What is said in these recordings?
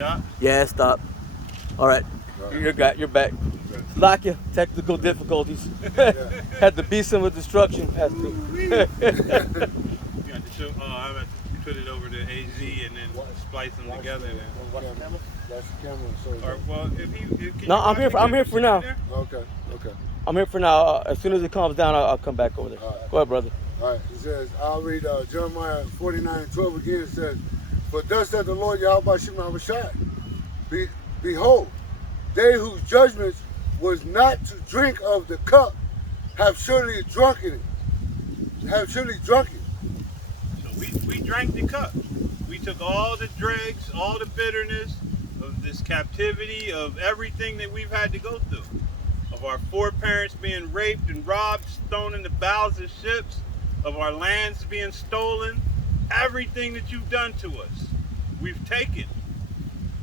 Yeah. Yeah, stop. All right. You're back. Lock your technical difficulties. Had to be some with destruction. Had to. You got to show. Oh, I have to put it over to AZ and then splice them together. Then. That's the camera. So Or well, if No, I'm here. I'm here for now. okay. I'm here for now. As soon as it calms down, I'll come back over there. Right. Go ahead, brother. All right. It says, I'll read Jeremiah 49:12 again. It says, "For thus saith the Lord Yahweh Shema Shai, behold, they whose judgments was not to drink of the cup have surely drunken it. So we drank the cup. We took all the dregs, all the bitterness of this captivity, of everything that we've had to go through. Of our foreparents being raped and robbed, thrown in the bowels of ships, of our lands being stolen, everything that you've done to us, we've taken.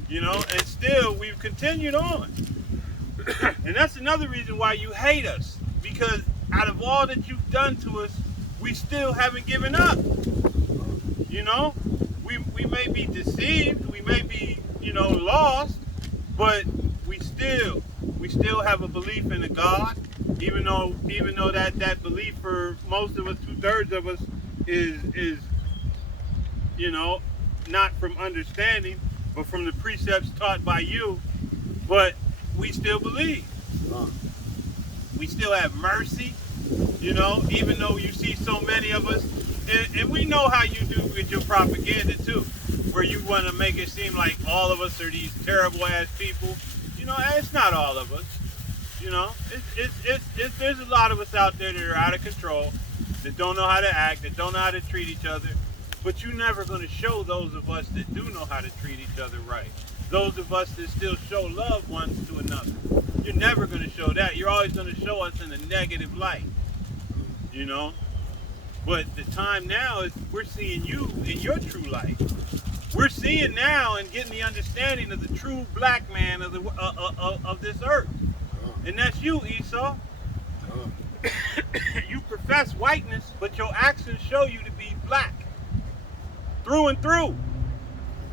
And still we've continued on. And that's another reason why you hate us, because out of all that you've done to us, we still haven't given up. We may be deceived, we may be, lost, but we still have a belief in a God, even though that belief for most of us, 2/3 of us, is not from understanding, but from the precepts taught by you. But we still believe. We still have mercy, even though you see so many of us. And we know how you do with your propaganda too, where you want to make it seem like all of us are these terrible ass people. It's not all of us. There's a lot of us out there that are out of control, that don't know how to act, that don't know how to treat each other. But you're never going to show those of us that do know how to treat each other right. Those of us that still show love one to another. You're never going to show that. You're always going to show us in a negative light. But the time now is we're seeing you in your true light. We're seeing now and getting the understanding of the true black man of this earth. And that's you, Esau. You profess whiteness, but your actions show you to be black. Through and through.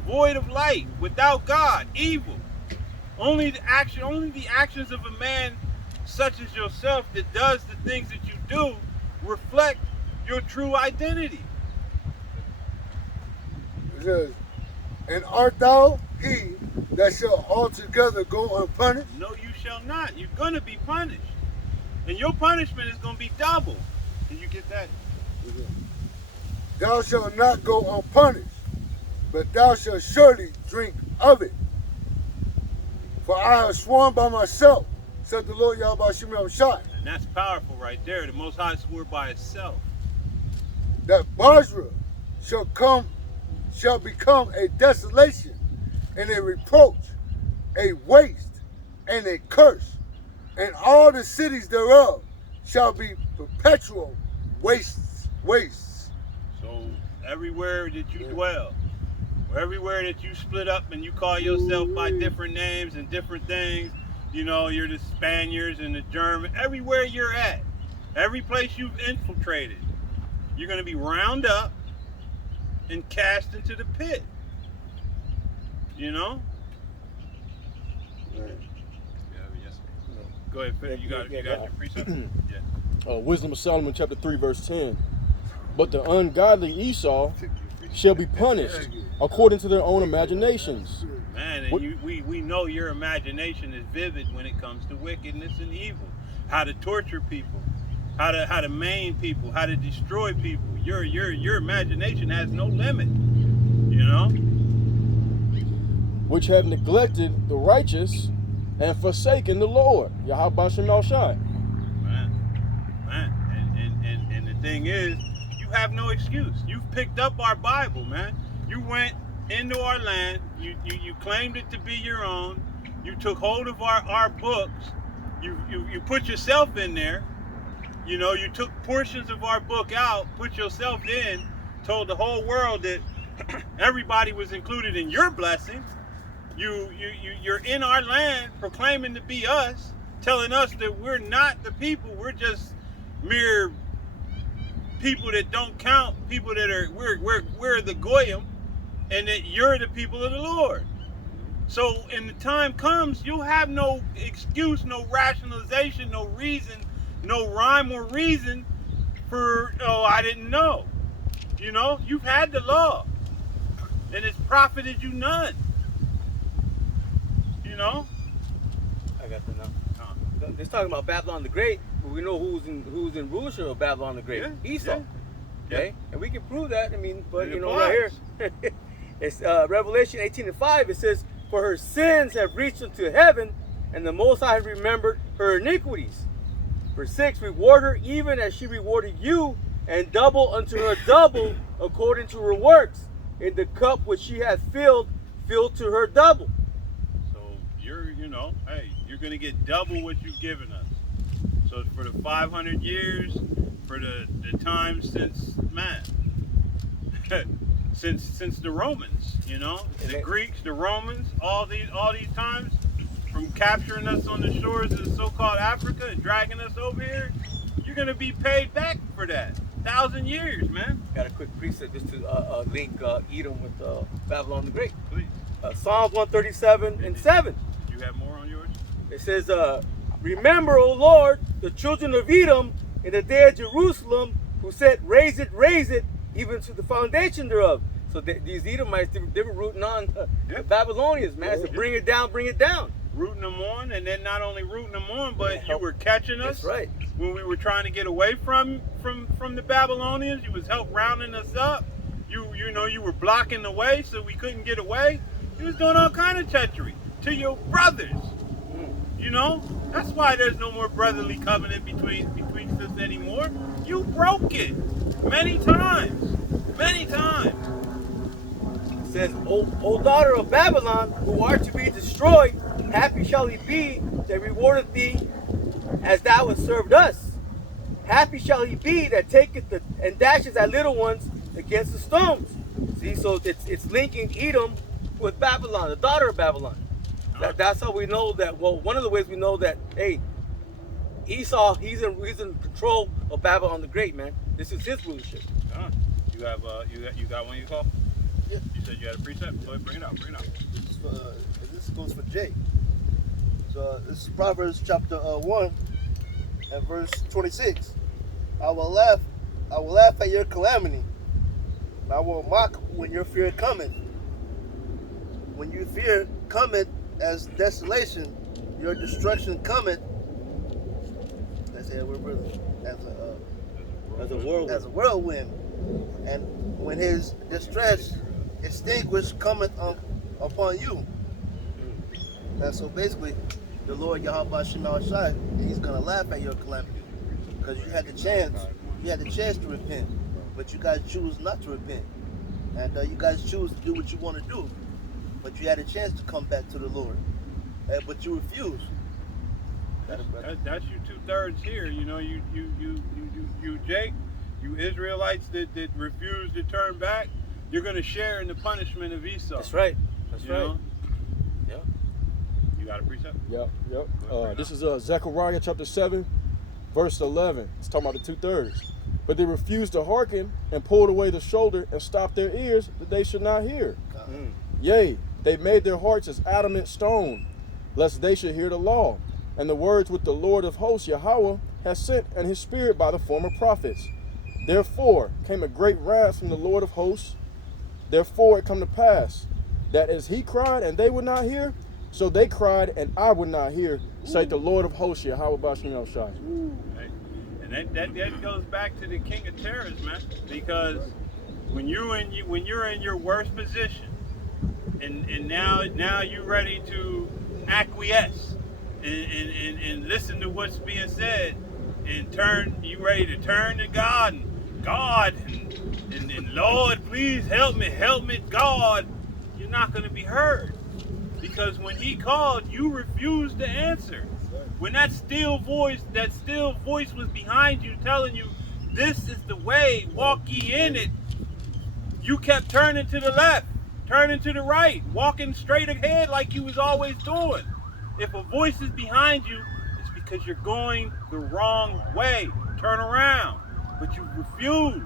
Void of light, without God, evil. Only the actions of a man such as yourself that does the things that you do reflect your true identity. It says, "And art thou he that shall altogether go unpunished?" No, you shall not. You're going to be punished. And your punishment is going to be double. Did you get that? "Thou shalt not go unpunished, but thou shalt surely drink of it. For I have sworn by myself, said the Lord Yahweh Shema Shai." And that's powerful right there. The Most High swore by itself. "That Basra shall become a desolation and a reproach, a waste and a curse, and all the cities thereof shall be perpetual wastes. So everywhere that you dwell, or everywhere that you split up and you call yourself by different names and different things, you're the Spaniards and the Germans, everywhere you're at, every place you've infiltrated, you're going to be round up and cast into the pit. Right. Yes. Go ahead, Phil. You got your precept? Yeah. Wisdom of Solomon chapter 3 verse 10. "But the ungodly Esau shall be punished according to their own imaginations." Man, and we know your imagination is vivid when it comes to wickedness and evil. How to torture people, how to maim people, how to destroy people. Your imagination has no limit. "Which have neglected the righteous and forsaken the Lord." Yahweh Shema Shai. Man. And the thing is, you have no excuse. You've picked up our Bible, man. You went into our land, you claimed it to be your own, you took hold of our books, you put yourself in there, you took portions of our book out, put yourself in, told the whole world that everybody was included in your blessings. You're in our land proclaiming to be us, telling us that we're not the people, we're just mere people that don't count, people that are we're the goyim, and that you're the people of the Lord. So in the time comes, you'll have no excuse, no rationalization, no reason, no rhyme or reason for, oh, I didn't know. You know, you've had the law, and it's profited you none. You know? I got to know. It's talking about Babylon the Great, but we know who's in rulership of Babylon the Great. Yeah, Esau. yeah. Okay? And we can prove that. I mean, but It you know, right applies. here, it's Revelation 18:5. It says, "For her sins have reached unto heaven, and the Most High has remembered her iniquities." Verse 6, "Reward her even as she rewarded you, and double unto her double according to her works. In the cup which she hath filled, fill to her double." So you know, hey, you're gonna get double what you've given us. So for the 500 years, for the time since since the Romans, you know, the Greeks, the Romans, all these times, from capturing us on the shores of so-called Africa and dragging us over here, you're gonna be paid back for that. 1,000 years, man. Got a quick precept just to link Edom with Babylon the Great. Please. Psalms 137:7. You have more on yours? It says, "Remember, O Lord, the children of Edom in the day of Jerusalem, who said, raise it, even to the foundation thereof." So these Edomites, they were rooting on the Babylonians, man. So bring it down, bring it down. Rooting them on, and then not only rooting them on, but you were catching us. That's right. When we were trying to get away from the Babylonians, you was help rounding us up. You know, you were blocking the way so we couldn't get away. You was doing all kind of treachery to your brothers. You know, that's why there's no more brotherly covenant between us anymore. You broke it many times, many times. It says, O daughter of Babylon, who art to be destroyed, happy shall he be that rewardeth thee as thou hast served us. Happy shall he be that taketh and dashes thy little ones against the stones. See, so it's linking Edom with Babylon, the daughter of Babylon. That's how we know that. Well, one of the ways we know that, hey, Esau, he's in control of Babylon the Great, man. This is his rulership. You have you got one you call? Yeah. You said you had a precept. Go ahead, bring it out. This goes for Jay. So this is Proverbs chapter 1 and verse 26. I will laugh at your calamity. I will mock when your fear cometh. When your fear cometh as desolation, your destruction cometh. Let's say as a whirlwind. And when his distress extinguished cometh upon you. And so basically, the Lord Yahweh Shema Shai, he's gonna laugh at your calamity because you had the chance to repent, but you guys choose not to repent, and you guys choose to do what you want to do, but you had a chance to come back to the Lord, but you refused. That's you 2/3 here. You know, you Jake, you Israelites that refuse to turn back, you're gonna share in the punishment of Esau. That's right. That's right. Know? Yeah. You got a precept? Yep. This is Zechariah chapter 7, verse 11. It's talking about the 2/3. But they refused to hearken and pulled away the shoulder and stopped their ears that they should not hear. Yea, they made their hearts as adamant stone, lest they should hear the law, and the words which the Lord of hosts, Yahweh, has sent and his spirit by the former prophets. Therefore came a great wrath from the Lord of hosts. Therefore it come to pass, that as he cried and they would not hear, so they cried and I would not hear, saith the Lord of hosts, Yahweh Bashim Shai. And that goes back to the king of terrors, man. Because when you're in your worst position, and now you're ready to acquiesce and listen to what's being said, and you ready to turn to God and Lord, please help me, God. You're not going to be heard, because when he called, you refused to answer. When that still voice was behind you telling you, this is the way, walk ye in it, you kept turning to the left, turning to the right, walking straight ahead like you was always doing. If a voice is behind you, it's because you're going the wrong way. Turn around. But you refuse.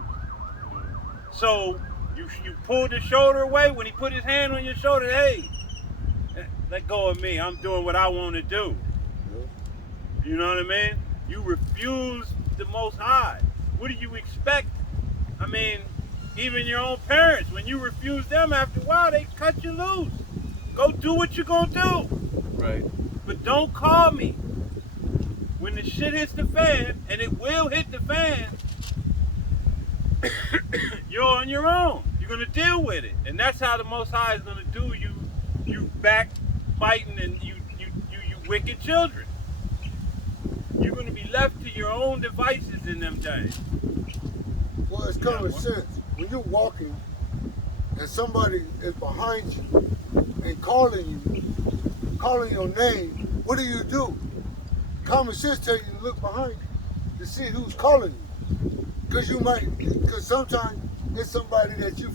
So you pulled the shoulder away when he put his hand on your shoulder. Hey, let go of me. I'm doing what I want to do. You know what I mean? You refuse the Most High. What do you expect? I mean, even your own parents, when you refuse them, after a while, they cut you loose. Go do what you're going to do. Right. But don't call me. When the shit hits the fan, and it will hit the fan, you're on your own. You're going to deal with it. And that's how the Most High is going to do you. You backbiting and you wicked children. You're going to be left to your own devices in them days. Well, it's common sense. When you're walking and somebody is behind you and calling your name, what do? Common sense tells you to look behind you to see who's calling you. Because sometimes it's somebody that you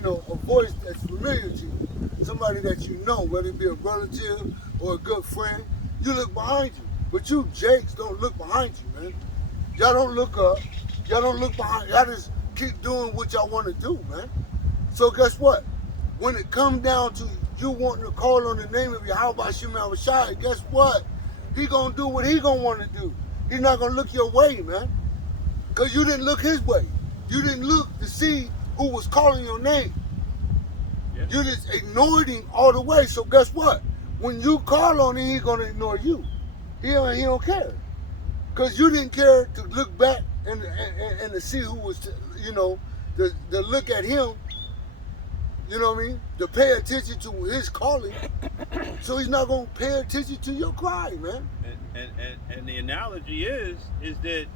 know, a voice that's familiar to you, somebody that you know, whether it be a relative or a good friend. You look behind you, but you Jakes don't look behind you, man. Y'all don't look up. Y'all don't look behind. Y'all just keep doing what y'all want to do, man. So guess what? When it comes down to you wanting to call on the name of Yahweh Shema Shai, guess what? He gonna do what he gonna want to do. He's not gonna look your way, man. Cause you didn't look his way. You didn't look to see who was calling your name. Yeah. You just ignored him all the way. So guess what? When you call on him, he's gonna ignore you. He don't care. Cause you didn't care to look back and to see who was, you know, to look at him. You know what I mean? To pay attention to his calling. So he's not gonna pay attention to your cry, man. And the analogy is that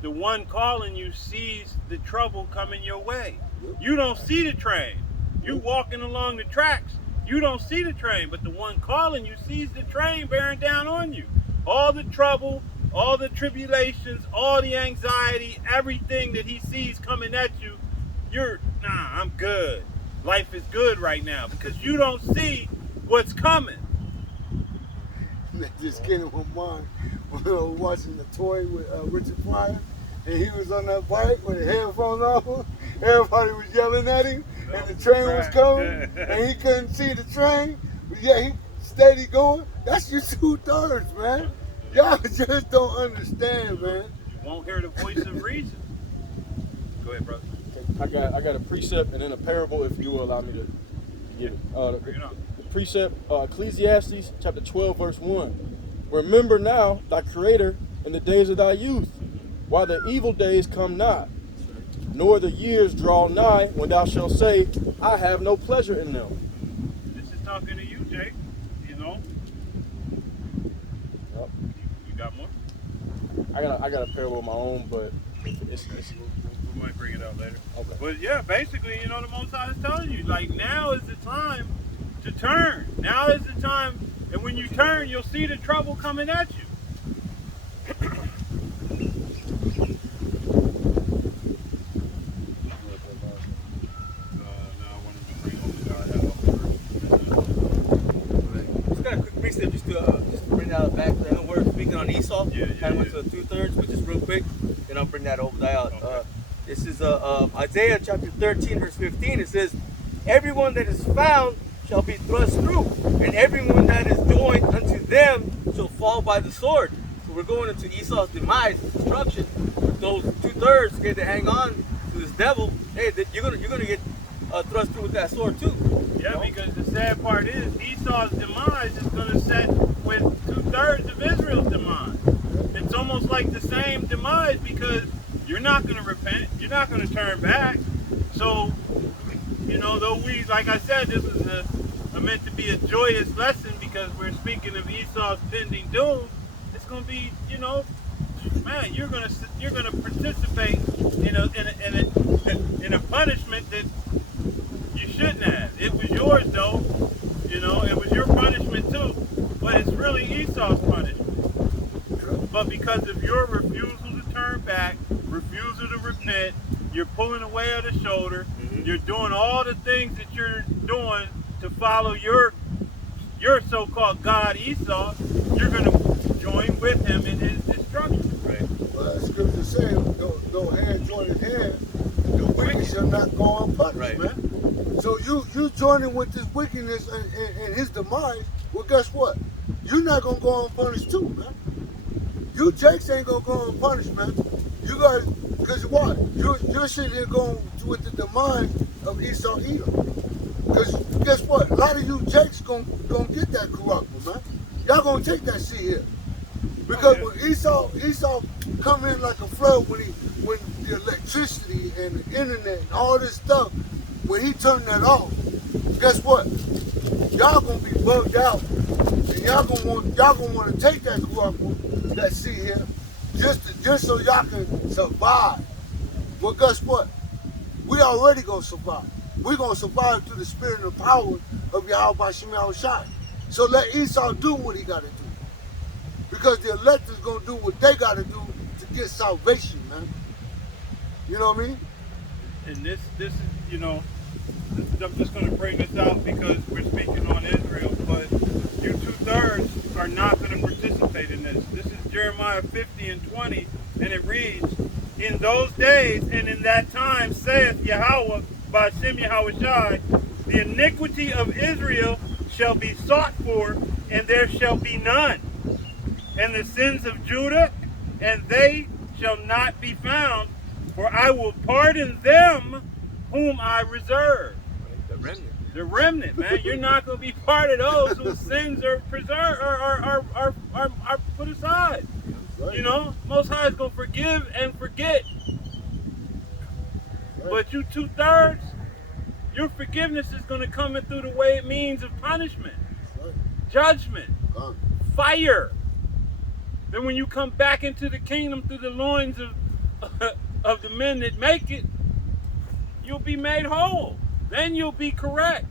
the one calling you sees the trouble coming your way. You don't see the train. You walking along the tracks. You don't see the train, but the one calling you sees the train bearing down on you. All the trouble, all the tribulations, all the anxiety, everything that he sees coming at you, I'm good. Life is good right now because you don't see what's coming. That just came in my mind when I was watching the toy with Richard Pryor, and he was on that bike with the headphones on. Everybody was yelling at him, and the train was coming, and he couldn't see the train. But yeah, he steady going. That's your 2/3, man. Y'all just don't understand, man. You won't hear the voice of reason. Go ahead, brother. I got a precept and then a parable, if you will allow me to give it. Bring it on. The precept, Ecclesiastes chapter 12, verse 1. Remember now thy Creator in the days of thy youth, while the evil days come not, nor the years draw nigh, when thou shalt say, I have no pleasure in them. This is talking to you, Jake. You know? Yep. You got more? I got a parable of my own, but it's We might bring it up later. okay. But yeah, basically, you know, the Most High is telling you, like, now is the time to turn. Now is the time, and when you turn, you'll see the trouble coming at you. Just got a quick precept just to bring that back. I know we're speaking on Esau. Yeah, Kind of went to the 2/3, but just real quick, then I'll bring that over there out. This is Isaiah chapter 13, verse 15. It says, everyone that is found shall be thrust through, and everyone that is joined unto them shall fall by the sword. So we're going into Esau's demise, destruction. Those 2/3 get to hang on to this devil. Hey, you're gonna get thrust through with that sword too. Yeah, because the sad part is Esau's demise is going to set with 2/3 of Israel's demise. It's almost like the same demise because you're not going to repent. You're not going to turn back. So, you know, though like I said, this is meant to be a joyous lesson because we're speaking of Esau's pending doom. It's going to be, you know, man, you're going to participate in a punishment that you shouldn't have. It was yours though, you know, it was your punishment too, but it's really Esau's punishment. But because of your refusal to turn back, refusal to repent, you're pulling away on the shoulder, you're doing all the things that you're doing to follow your so-called God Esau, you're going to join with him in his destruction. Right. Well, the scripture says, though hand join his hand, the wicked shall not go unpunished, Right. man. So you joining with this wickedness and his demise, But guess what? You're not gonna go unpunished too, man. You Jakes ain't gonna go unpunished, man. You guys, because what? You're sitting here going with the mind of Esau Edom. Because guess what? A lot of you Jakes gonna get that corruptible, man. Y'all gonna take that shit here. Because when Esau come in like a flood, when the electricity and the internet and all this stuff, when he turned that off, guess what? Y'all gonna be bugged out, and y'all gonna want to take that corruptible, that seed here, just so y'all can survive. Well, guess what? We already gonna survive. We're gonna survive through the spirit and the power of Yahweh Shem Yahushai. So let Esau do what he gotta do. Because the elect is gonna do what they gotta do to get salvation, man. You know what I mean? And this is, you know, I'm just going to bring this out because we're speaking on Israel, but you 2/3 are not going to participate in this. This is Jeremiah 50 and 20, and it reads, "In those days and in that time, saith Yahweh by Shem Yahushai, the iniquity of Israel shall be sought for, and there shall be none. And the sins of Judah, and they shall not be found, for I will pardon them whom I reserve." The remnant, man. You're not going to be part of those whose sins are preserved, are put aside. Right. You know, Most High is going to forgive and forget. Right. But you 2/3, your forgiveness is going to come in through the way it means of punishment, Right. judgment, Gone. fire. Then when you come back into the kingdom through the loins of the men that make it, you'll be made whole. Then you'll be correct.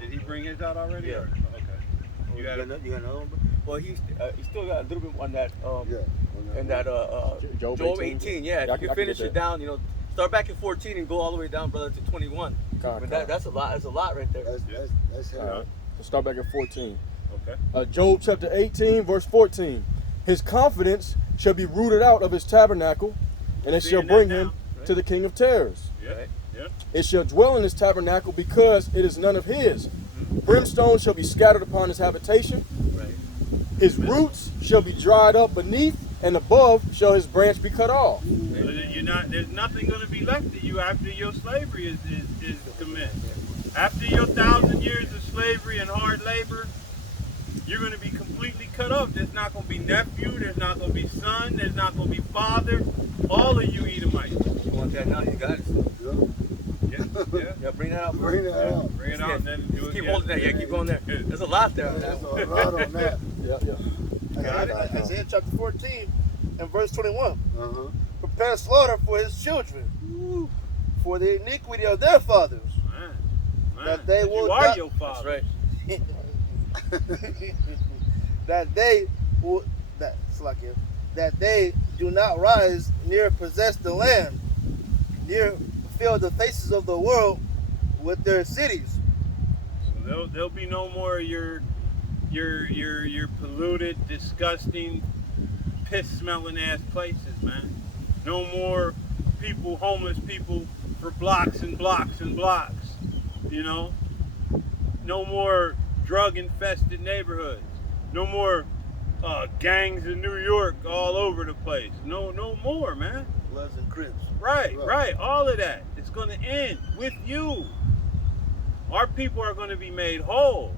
Did he bring his out already? Yeah. Or- Okay. You got another one? Well, he still got a little bit on that. Yeah. And that Job Job 18. 18, yeah. Yeah, I If can you finish get it that. down, start back at 14 and go all the way down, brother, to 21. Con. That's a lot. That's a lot right there. That's heavy. All right. So start back at 14. Okay. Job chapter 18, verse 14. His confidence shall be rooted out of his tabernacle, and it shall Seeing that bring now, him right? to the king of terrors. Yeah. Right. Yeah. It shall dwell in his tabernacle because it is none of his. Brimstone shall be scattered upon his habitation. Right. His roots shall be dried up beneath, and above shall his branch be cut off. So you're not. There's nothing going to be left of you after your slavery is commenced. After your 1,000 years of slavery and hard labor, you're going to be completely cut off. There's not going to be nephew. There's not going to be son. There's not going to be father. All of you Edomites. You want that now? You got it. Yeah. Yeah. Yeah. Yeah, bring that out. Bring that out. Bring it out and then do it. Keep again. holding that. Yeah, keep going there. There's a lot there. There's a lot on that. Yeah. Got it? Isaiah chapter 14 and verse 21. Uh-huh. Prepare slaughter for his children, for the iniquity of their fathers. Man. That they But will you are not- your father. That's right. that they do not rise near possess the land, near fill the faces of the world with their cities. So there'll be no more your polluted, disgusting, piss-smelling ass places, man. No more people, homeless people, for blocks and blocks and blocks. You know, no more drug-infested neighborhoods. No more gangs in New York all over the place. No more, man. Bloods and Crips. Right. All of that. It's going to end with you. Our people are going to be made whole.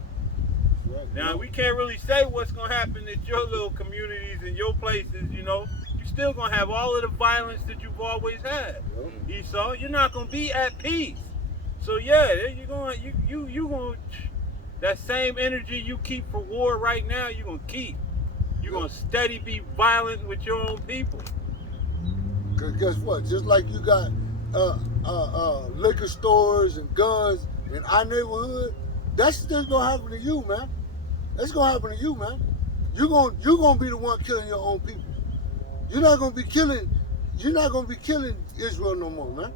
Right. Now, we can't really say what's going to happen at your little communities and your places, you know. You're still going to have all of the violence that you've always had. Yep. Esau, you're not going to be at peace. So, yeah, you're going to, that same energy you keep for war right now, you're going to keep. You're going to steady be violent with your own people. Cause guess what? Just like you got liquor stores and guns in our neighborhood, that's still gonna happen to you, man. That's gonna happen to you, man. You're gonna be the one killing your own people. You're not gonna be killing Israel no more, man.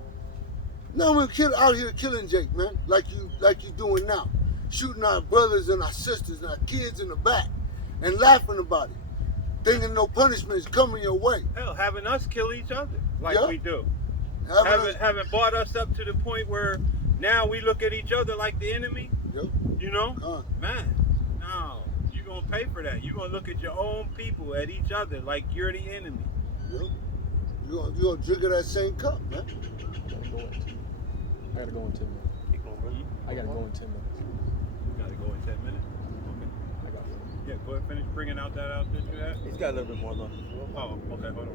Now we're out here killing Jake, man, like you doing now. Shooting our brothers and our sisters and our kids in the back and laughing about it. Thinking no punishment is coming your way. Hell, having us kill each other like Yeah. we do. Having us- Haven't brought us up to the point where now we look at each other like the enemy. Yep. You know, Con. man. No, you gonna pay for that. You gonna look at your own people, at each other like you're the enemy. Yep. You gonna drink of that same cup, man. I gotta go in 10 minutes. I gotta go in 10 minutes. You gotta go in 10 minutes. Okay. I got it. Yeah, go ahead, finish bringing out that outfit you had. He's got a little bit more though. Oh, okay, hold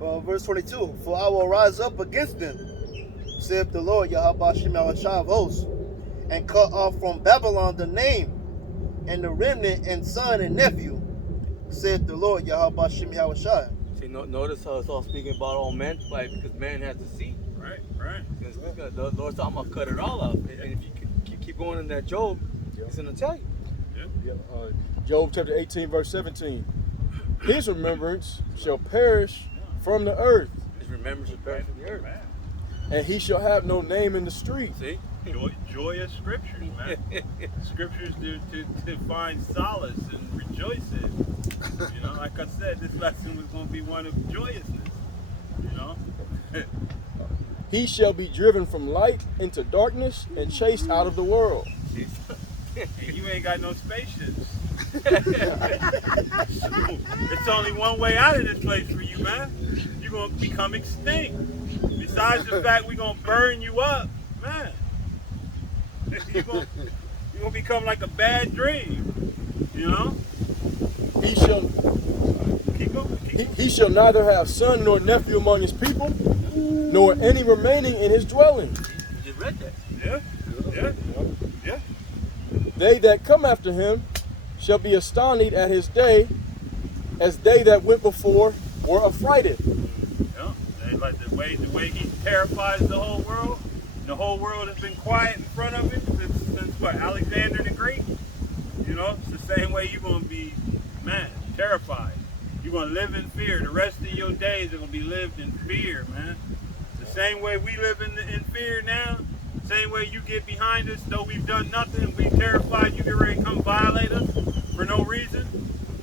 on. Verse 22. For I will rise up against them, saith the Lord Yahweh Shem Yahushua of hosts, and cut off from Babylon the name, and the remnant, and son and nephew, saith the Lord Yahweh Shem Yahushua. See, notice how it's all speaking about all men, like, because man has to see. Right, right. Because the Lord's talking about cut it all off. And if you keep going in that Job, he's going to tell you. Yeah. Job chapter 18, verse 17. His remembrance shall perish from the earth, His remembrance is better from the earth. Man. and he shall have no name in the street. See? Joyous scriptures, man. Scriptures to find solace and rejoice in. You know, like I said, this lesson was going to be one of joyousness. You know? He shall be driven from light into darkness and chased out of the world. And you ain't got no spaceships. It's only one way out of this place for you, man. You're going to become extinct. Besides the fact we're going to burn you up, man. You're going to become like a bad dream. You know? He shall Keep going. he shall neither have son nor nephew among his people, nor any remaining in his dwelling. You just read that. Yeah. Yeah. Yeah. They that come after him shall be astonished at his day, as they that went before were affrighted. Yeah. And like the way he terrifies the whole world. The whole world has been quiet in front of him since what, Alexander the Great? You know, it's the same way you're going to be, man, terrified. You're going to live in fear. The rest of your days are going to be lived in fear, man. The same way we live in fear now, same way you get behind us, though we've done nothing, we terrified you get ready to come violate us for no reason.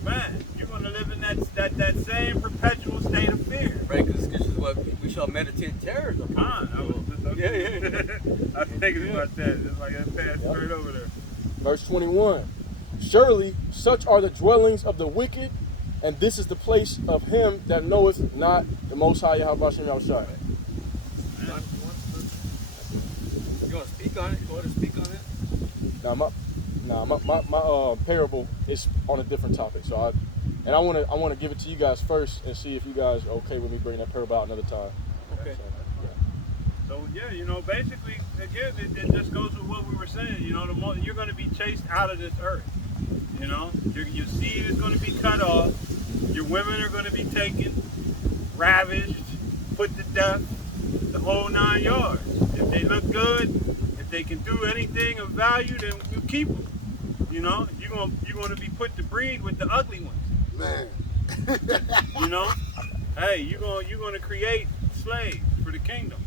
Man, you're going to live in that same perpetual state of fear. Right, because this is what we shall meditate in terrors upon. Yeah. I was thinking about that. It's like that passed straight over there. Verse 21. Surely such are the dwellings of the wicked, and this is the place of him that knoweth not the Most High Yahweh Shem Yahushua. You want to speak on it? Go ahead and speak on it. My parable is on a different topic. So I want to give it to you guys first and see if you guys are okay with me bringing that parable out another time. Okay. So yeah, you know, basically, again, it just goes with what we were saying. You know, you're going to be chased out of this earth. You know, your seed is going to be cut off. Your women are going to be taken, ravished, put to death, the whole 9 yards. If they look good, if they can do anything of value, then you keep them. You know, you're going to be put to breed with the ugly ones. Man. You know, hey, you're going to create slaves for the kingdom.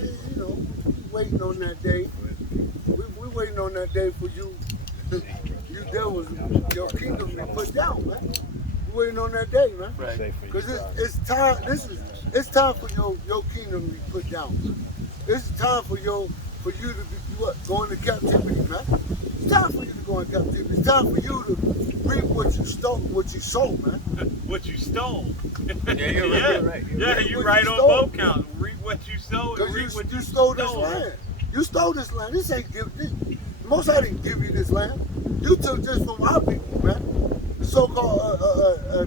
You know, waiting on that day. We waiting on that day for you. You devils, your kingdom to be put down, man. We waiting on that day, man. Right. Because it's time. It's time for your kingdom to be put down. It's time for you to be go into captivity, man. It's time for you to go into captivity. It's time for you to reap what you stole, man. What you stole. Yeah, you're right. You're right. Yeah, Reap you're what right you on stole. both counts. Reap what you sold and reap Because what you stole this stole. land. You stole this land. This ain't this. Most I didn't give you this land. You took this from our people, man. The so-called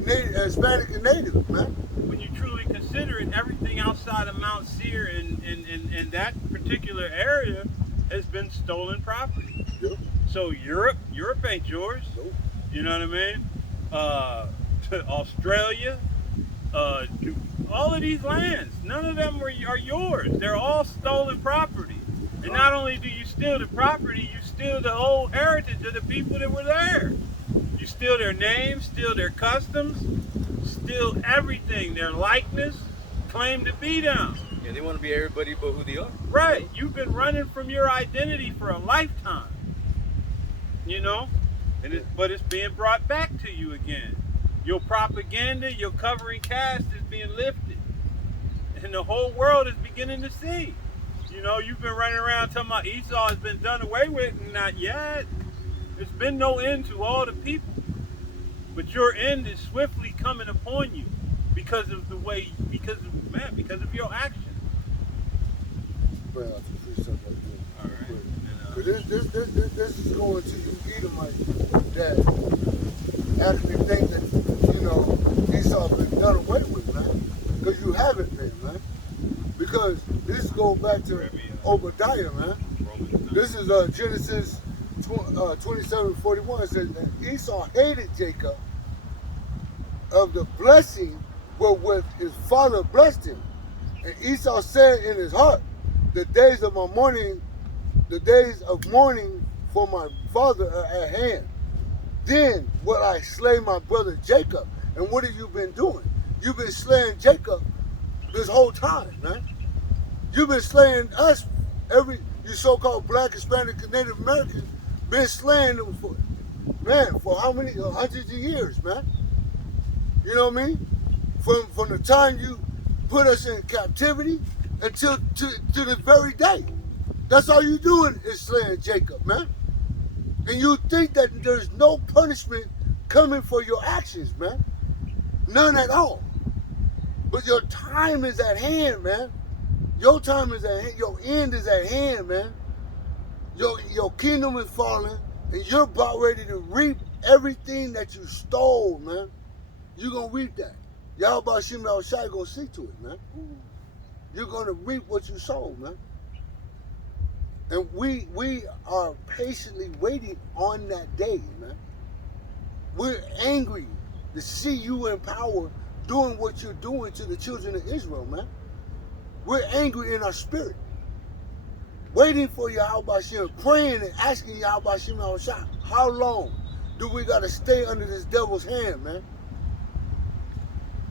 Hispanic and Native, man. When you truly consider it, everything outside of Mount Seir and that particular area has been stolen property. Yep. So Europe ain't yours. Nope. You know what I mean? Australia, all of these lands, none of them are yours. They're all stolen property. And not only do you steal the property, you steal the whole heritage of the people that were there. You steal their names, steal their customs, steal everything, their likeness, claim to be them. Yeah, they want to be everybody but who they are. Right, you've been running from your identity for a lifetime. you know, but it's being brought back to you again. Your propaganda, your covering cast is being lifted, and the whole world is beginning to see. You know, you've been running around talking about Esau has been done away with, and not yet. There's been no end to all the people, but your end is swiftly coming upon you because of the way, because of your actions. Bring out the precept right there. All right. But this is going to you Edomites that actually think that, you know, Esau been done away with, man. Because you haven't been, man. Because this goes back to Obadiah, man. This is Genesis 27:41. It says that Esau hated Jacob of the blessing wherewith his father blessed him. And Esau said in his heart, the days of mourning for my father are at hand. Then will I slay my brother Jacob. And what have you been doing? You've been slaying Jacob this whole time, man. You've been slaying us, you so-called black, Hispanic, and Native Americans, been slaying them for how many hundreds of years, man? You know what I mean? From the time you put us in captivity until to the very day. That's all you doing is slaying Jacob, man. And you think that there's no punishment coming for your actions, man. None at all. But your time is at hand, man. Your time is at hand. Your end is at hand, man. Your kingdom is falling, and you're about ready to reap everything that you stole, man. You're going to reap that. Yahweh Hashem Yahushai going to see to it, man. You're going to reap what you sold, man. And we are patiently waiting on that day, man. We're angry to see you in power doing what you're doing to the children of Israel, man. We're angry in our spirit. Waiting for Yahweh Hashem, praying and asking Yahweh Hashem Yahushai, how long do we got to stay under this devil's hand, man?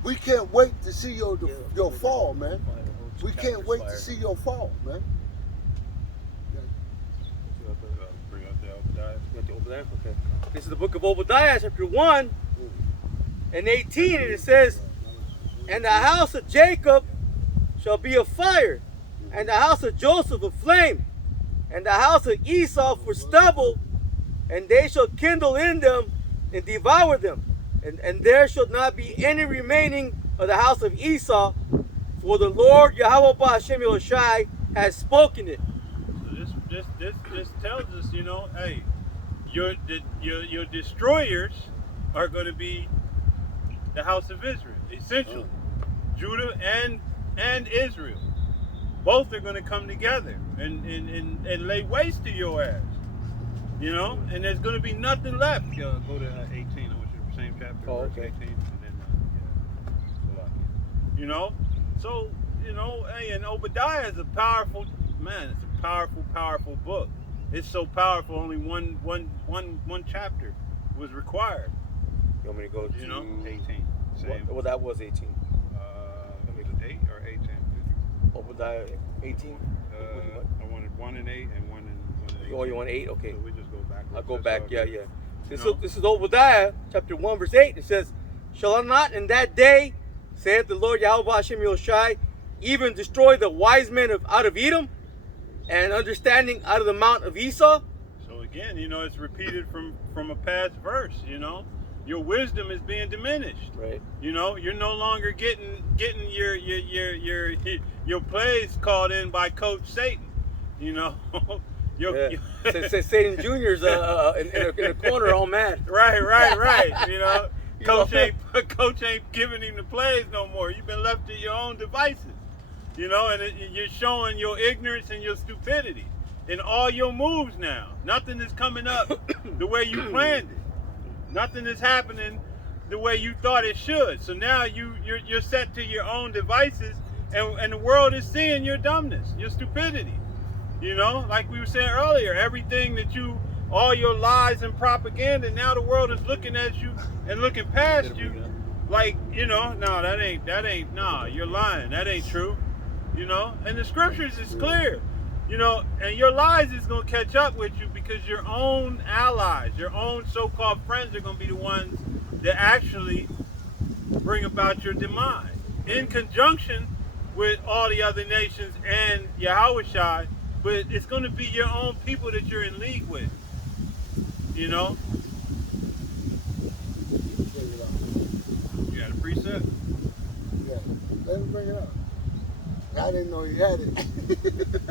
We can't wait to see your fall, man. We can't wait to see your fall, man. Bring out the Obadiah. Okay. This is the book of Obadiah, chapter 1 and 18, and it says, and the house of Jacob shall be a fire, and the house of Joseph a flame, and the house of Esau for stubble, and they shall kindle in them and devour them. And there shall not be any remaining of the house of Esau, for the Lord Yahweh Hashem Yahushai has spoken it. So this tells us, you know, hey, your destroyers are going to be the house of Israel, essentially. Judah and Israel. Both are going to come together and lay waste to your ass. You know? And there's going to be nothing left. Go to 18. I want you to same chapter, verse 18. And then, you know? So, you know, hey, and Obadiah is a powerful, man, it's a powerful, powerful book. It's so powerful, only one chapter was required. You want me to go to 18. Same. Well, that was 18. The date or 18? Obadiah 18? I wanted 1 and 8 and 1 and 8. Oh, you want 8? Okay. So we just go backwards. I'll go back, yeah. This is Obadiah, chapter 1, verse 8. It says, shall I not in that day, saith the Lord Yahweh Hashem Yahushai, even destroy the wise men out of Edom, and understanding out of the mount of Esau? So again, you know, it's repeated from a past verse, you know. Your wisdom is being diminished. Right. You know, you're no longer getting your plays called in by Coach Satan. You know. Satan Jr.'s in a corner all mad. Right. You know. Coach ain't giving him the plays no more. You've been left to your own devices. You know, and you're showing your ignorance and your stupidity in all your moves now. Nothing is coming up the way you planned it. Nothing is happening the way you thought it should. So now you're set to your own devices, and the world is seeing your dumbness, your stupidity. You know, like we were saying earlier, everything that all your lies and propaganda, now the world is looking at you and looking past you like, you know, no, that ain't, you're lying. That ain't true. You know, and the scriptures is clear. You know, and your lies is going to catch up with you because your own allies, your own so-called friends are going to be the ones that actually bring about your demise. In conjunction with all the other nations and Yahushua, but it's going to be your own people that you're in league with. You know? Bring it out. You got a precept? Yeah. Let him bring it out. I didn't know he had it.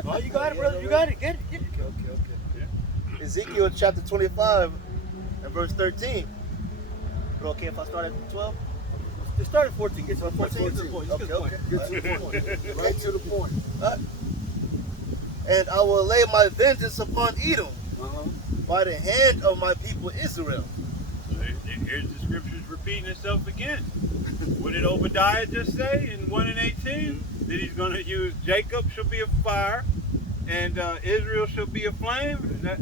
Oh, you got it, brother. You got it. Get it. Okay. Ezekiel chapter 25 and verse 13. But okay, if I start at 12? Just start at 14. Get to 14. 14. Get to the point. Okay, okay. Get to the point. Right to the point. And I will lay my vengeance upon Edom Uh-huh. by the hand of my people Israel. So here's the scriptures repeating itself again. What did Obadiah just say in 1 and 18? That he's going to use Jacob shall be a fire and Israel shall be a flame? Is that,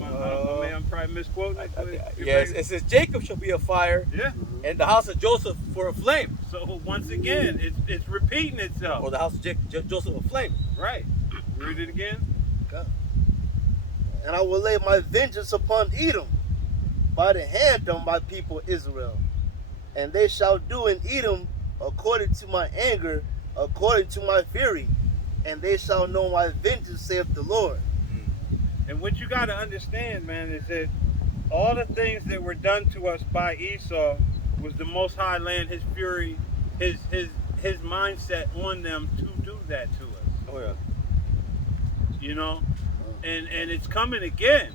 I'm probably misquoting it. Yes, it says Jacob shall be a fire, Yeah. and the house of Joseph for a flame. So once again, it's repeating itself. Or the house of Joseph a flame. Right. Read it again. Okay. And I will lay my vengeance upon Edom by the hand of my people Israel. And they shall do in Edom according to my anger, according to my fury. And they shall know my vengeance, saith the Lord. And what you got to understand, man, is that all the things that were done to us by Esau was the Most High land, his fury, his mindset on them to do that to us. Oh, yeah. You know? And it's coming again.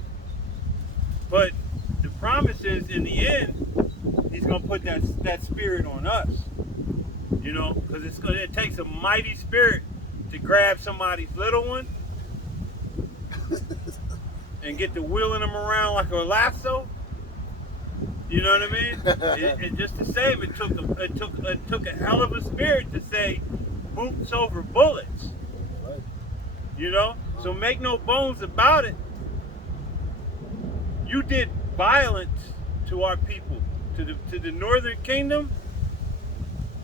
But the promise is, in the end, he's going to put that spirit on us. You know? Because it takes a mighty spirit to grab somebody's little one and get to wheeling them around like a lasso. You know what I mean? It just the same. It took a hell of a spirit to say boots over bullets. Right. You know? So make no bones about it. You did violence to our people, to the northern kingdom,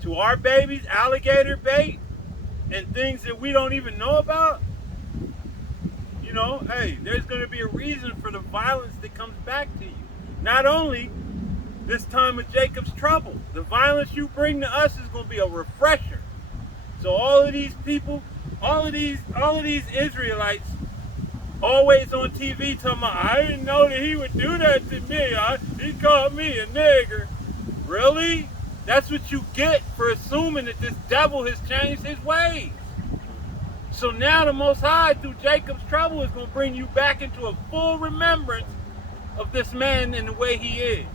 to our babies, alligator bait, and things that we don't even know about. You know, hey, there's going to be a reason for the violence that comes back to you. Not only this time of Jacob's trouble, the violence you bring to us is going to be a refresher. So all of these people, all of these Israelites, always on TV talking about, I didn't know that he would do that to me. He called me a nigger. Really? That's what you get for assuming that this devil has changed his ways. So now the Most High, through Jacob's trouble, is going to bring you back into a full remembrance of this man and the way he is.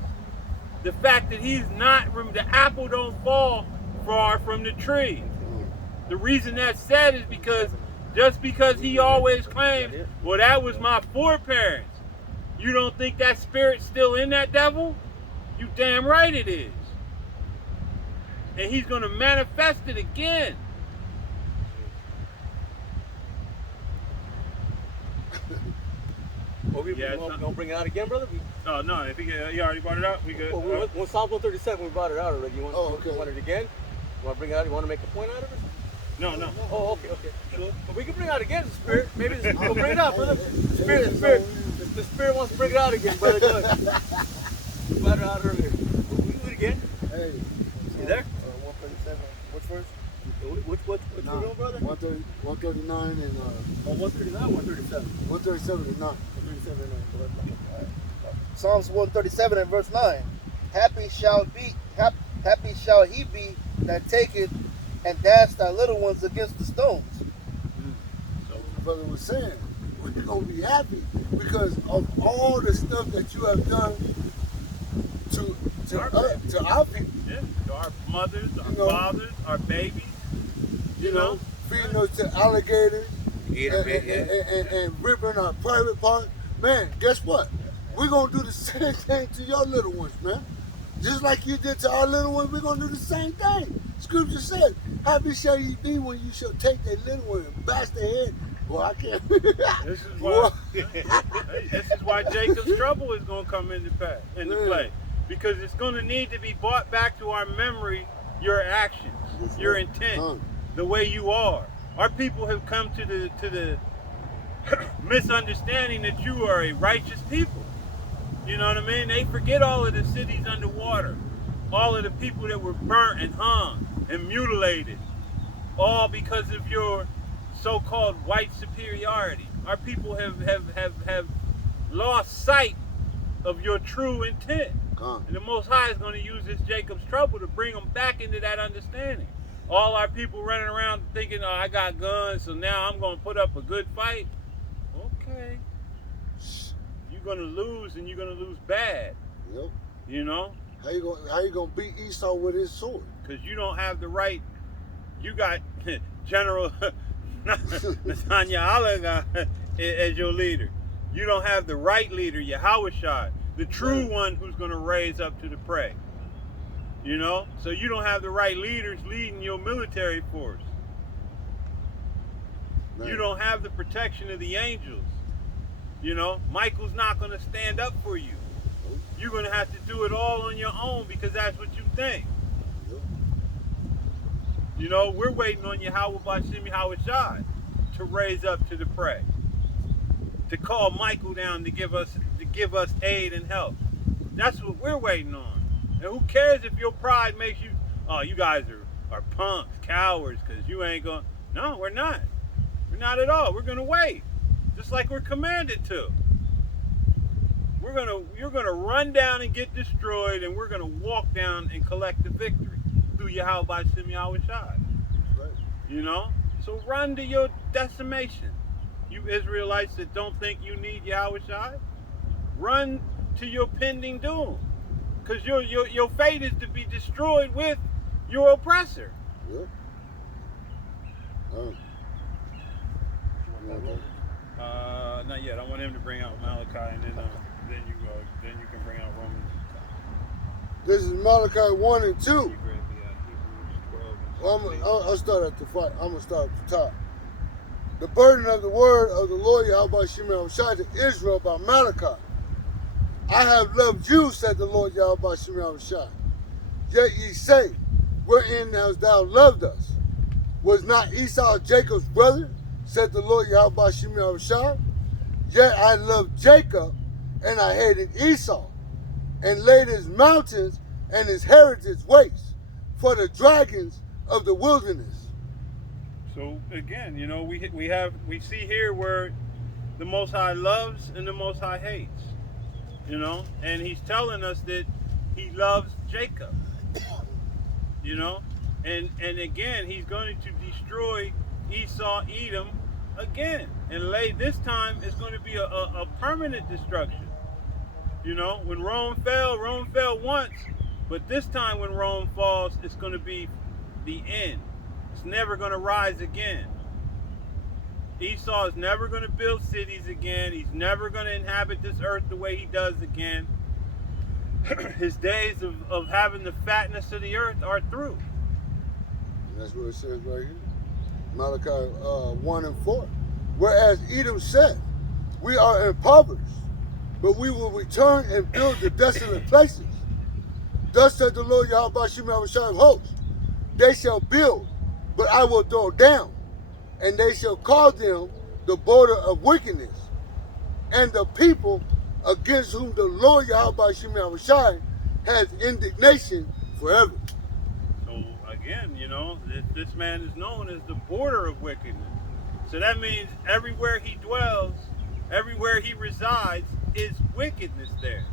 The fact that he's not, the apple don't fall far from the tree. The reason that's said is because just because he always claims, well, that was my foreparents. You don't think that spirit's still in that devil? You damn right it is. And he's going to manifest it again. Well, we Yeah, gonna bring it out again, brother? Oh, no, if he already brought it out, we good. Well, when Psalm 137, we brought it out already. You want it again? You want to bring it out? You want to make a point out of it? No. Oh, okay. Sure. But we can bring it out again, the spirit. Maybe we'll bring it out, brother. The spirit wants to bring it out again, brother. Go ahead. We brought it out earlier. We do it again. Hey. You there? 137. Which verse? Which you doing, brother? 139 and 139, 137. 137 and 9. 137 and 9. Psalms 137 and verse 9. Happy shall he be that taketh and dash thy little ones against the stones. So the brother was saying, we're going to be happy because of all the stuff that you have done to our people. Yeah, to our mothers, our You know, fathers, our babies. You know, feeding us to alligators Yeah. and ripping our private parts. Man, guess what? We're going to do the same thing to your little ones, man. Just like you did to our little ones, we're going to do the same thing. Scripture says, happy shall ye be when you shall take their little one and bash their head. Well, I can't. This is why Jacob's trouble is going to come into play. Because it's going to need to be brought back to our memory, your actions, your intent, the way you are. Our people have come to misunderstanding that you are a righteous people. You know what I mean? They forget all of the cities underwater, all of the people that were burnt and hung and mutilated, all because of your so-called white superiority. Our people have lost sight of your true intent. And the Most High is going to use this Jacob's trouble to bring them back into that understanding. All our people running around thinking, oh, I got guns, so now I'm going to put up a good fight. Okay. You're going to lose, and you're going to lose bad. Yep. You know? How you gonna beat Esau with his sword? Because you don't have the right. You got General Nathaniel Allah as your leader. You don't have the right leader, Yahushua, the true one who's going to raise up to the prey. You know? So you don't have the right leaders leading your military force. Man. You don't have the protection of the angels. You know? Michael's not going to stand up for you. You're going to have to do it all on your own because that's what you think. You know, we're waiting on Yahweh Bashim Yahushua to raise up to the prey. To call Michael down to give us aid and help. That's what we're waiting on. And who cares if your pride makes you, oh, you guys are punks, cowards, because you ain't going. No, we're not. We're not at all. We're going to wait. Just like we're commanded to. You're gonna run down and get destroyed, and we're gonna walk down and collect the victory through Yahweh Bashim Yahushua. Right. You know? So run to your decimation. You Israelites that don't think you need Yahushua, run to your pending doom. Because your fate is to be destroyed with your oppressor. Yep. Not yet. I want him to bring out Malachi, and then you can bring out Romans. This is Malachi 1 and 2. Hebrews 12 and I'll start at the fight. I'm gonna start at the top. The burden of the word of the Lord Yahweh Shemel Shai to Israel by Malachi. I have loved you, said the Lord Yahweh Shemel Shai. Yet ye say, wherein hast thou loved us? Was not Esau Jacob's brother? Said the Lord Yahweh Shemel Shai. Yet I loved Jacob, and I hated Esau, and laid his mountains and his heritage waste for the dragons of the wilderness. So again, you know, we see here where the Most High loves and the Most High hates. You know, and he's telling us that he loves Jacob. You know, and again, he's going to destroy Esau, Edom again, and this time it's going to be a permanent destruction. You know, when Rome fell once, but this time when Rome falls, it's going to be the end. It's never going to rise again. Esau is never going to build cities again. He's never going to inhabit this earth the way he does again. His days of having the fatness of the earth are through. And that's what it says right here. Malachi 1 and 4. Whereas Edom said, we are impoverished, but we will return and build the desolate places. Thus said the Lord Yahweh Shemel Shai of hosts, they shall build, but I will throw down, and they shall call them the border of wickedness, and the people against whom the Lord Yahweh Shemel Shai has indignation forever. So again, you know, this man is known as the border of wickedness. So that means everywhere he dwells, everywhere he resides, is wickedness there.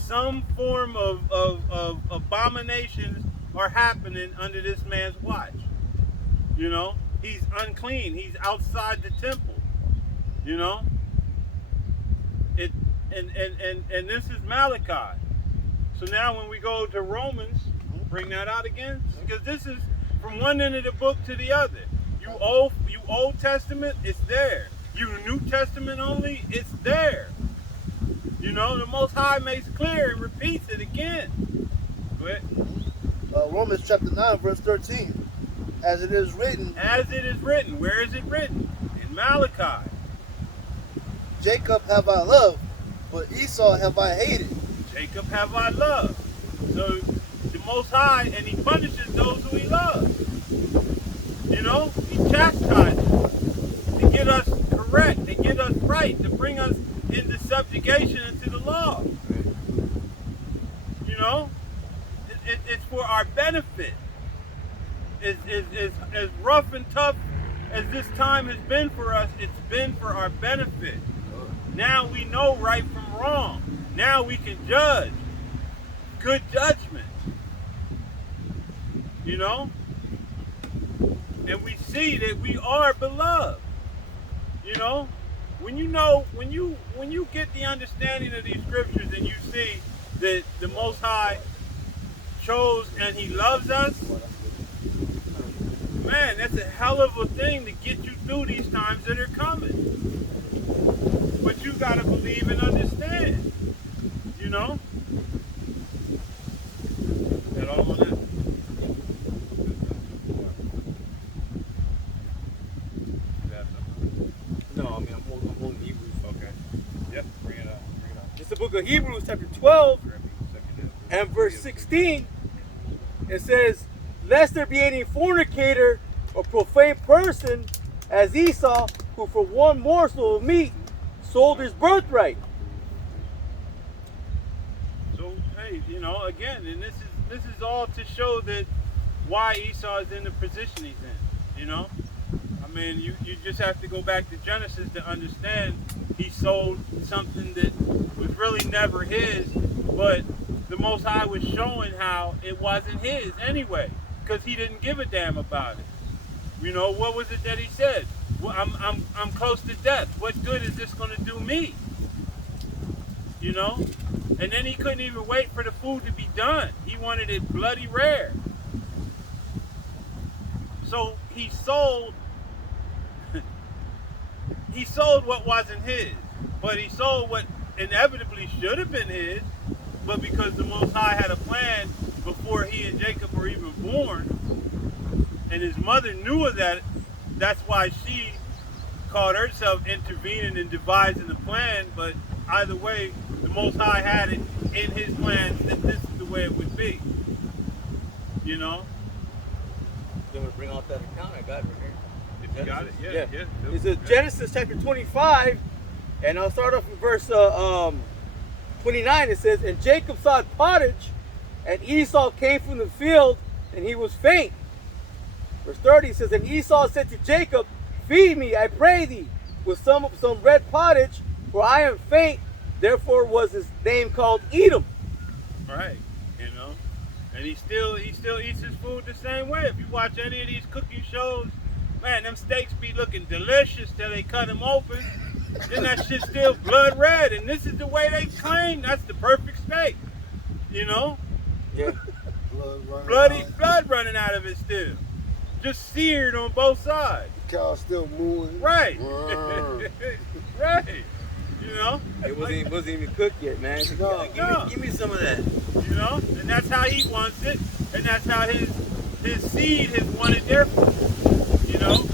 Some form of abominations are happening under this man's watch. You know, he's unclean. He's outside the temple. You know, and this is Malachi. So now when we go to Romans, bring that out again, because this is from one end of the book to the other. You Old Testament, it's there. You New Testament only, it's there. You know, the Most High makes clear and repeats it again. Go ahead. Romans chapter 9, verse 13. As it is written. As it is written. Where is it written? In Malachi. Jacob have I loved, but Esau have I hated. Jacob have I loved. So the Most High, and he punishes those who he loves. You know, he chastises to get us correct, to get us right, to bring us into subjugation into the law. You know, it's for our benefit. As rough and tough as this time has been for us, it's been for our benefit. Now we know right from wrong. Now we can judge. Good judgment. You know? And we see that we are beloved. You know? When you get the understanding of these scriptures and you see that the Most High chose and He loves us, man, that's a hell of a thing to get you through these times that are coming. But you gotta believe and understand. You know? That all on that? No, I mean, I'm holding Hebrews. Okay. Yep, bring it up. It's the book of Hebrews, chapter 12, and verse 16. It says, lest there be any fornicator or profane person as Esau, who for one morsel of meat sold his birthright. So, hey, you know, again, and this is all to show that why Esau is in the position he's in, you know? I mean, you just have to go back to Genesis to understand he sold something that was really never his, but the Most High was showing how it wasn't his anyway, because he didn't give a damn about it. You know, what was it that he said? Well, I'm close to death. What good is this going to do me? You know? And then he couldn't even wait for the food to be done. He wanted it bloody rare. So he sold what wasn't his, but he sold what inevitably should have been his, but because the Most High had a plan before he and Jacob were even born, and his mother knew of that, that's why she called herself intervening and devising the plan. But either way, the Most High had it in his plans that this is the way it would be. You know? You want to bring out that account? I got it right here. If you got it, yeah. It says Genesis chapter 25, and I'll start off in verse 29. It says, and Jacob sought pottage, and Esau came from the field, and he was faint. Verse 30 says, and Esau said to Jacob, feed me, I pray thee, with some red pottage, for I am faint. Therefore was his name called Edom. Right, you know, and he still eats his food the same way. If you watch any of these cooking shows, man, them steaks be looking delicious till they cut them open. Then that shit's still blood red, and this is the way they claim that's the perfect steak. You know? Yeah. Blood running out of it still. Just seared on both sides. The cow still moving. Right. Right. You know? It wasn't even cooked yet, man. No. Give me some of that. You know? And that's how he wants it. And that's how his seed has wanted their food. You know?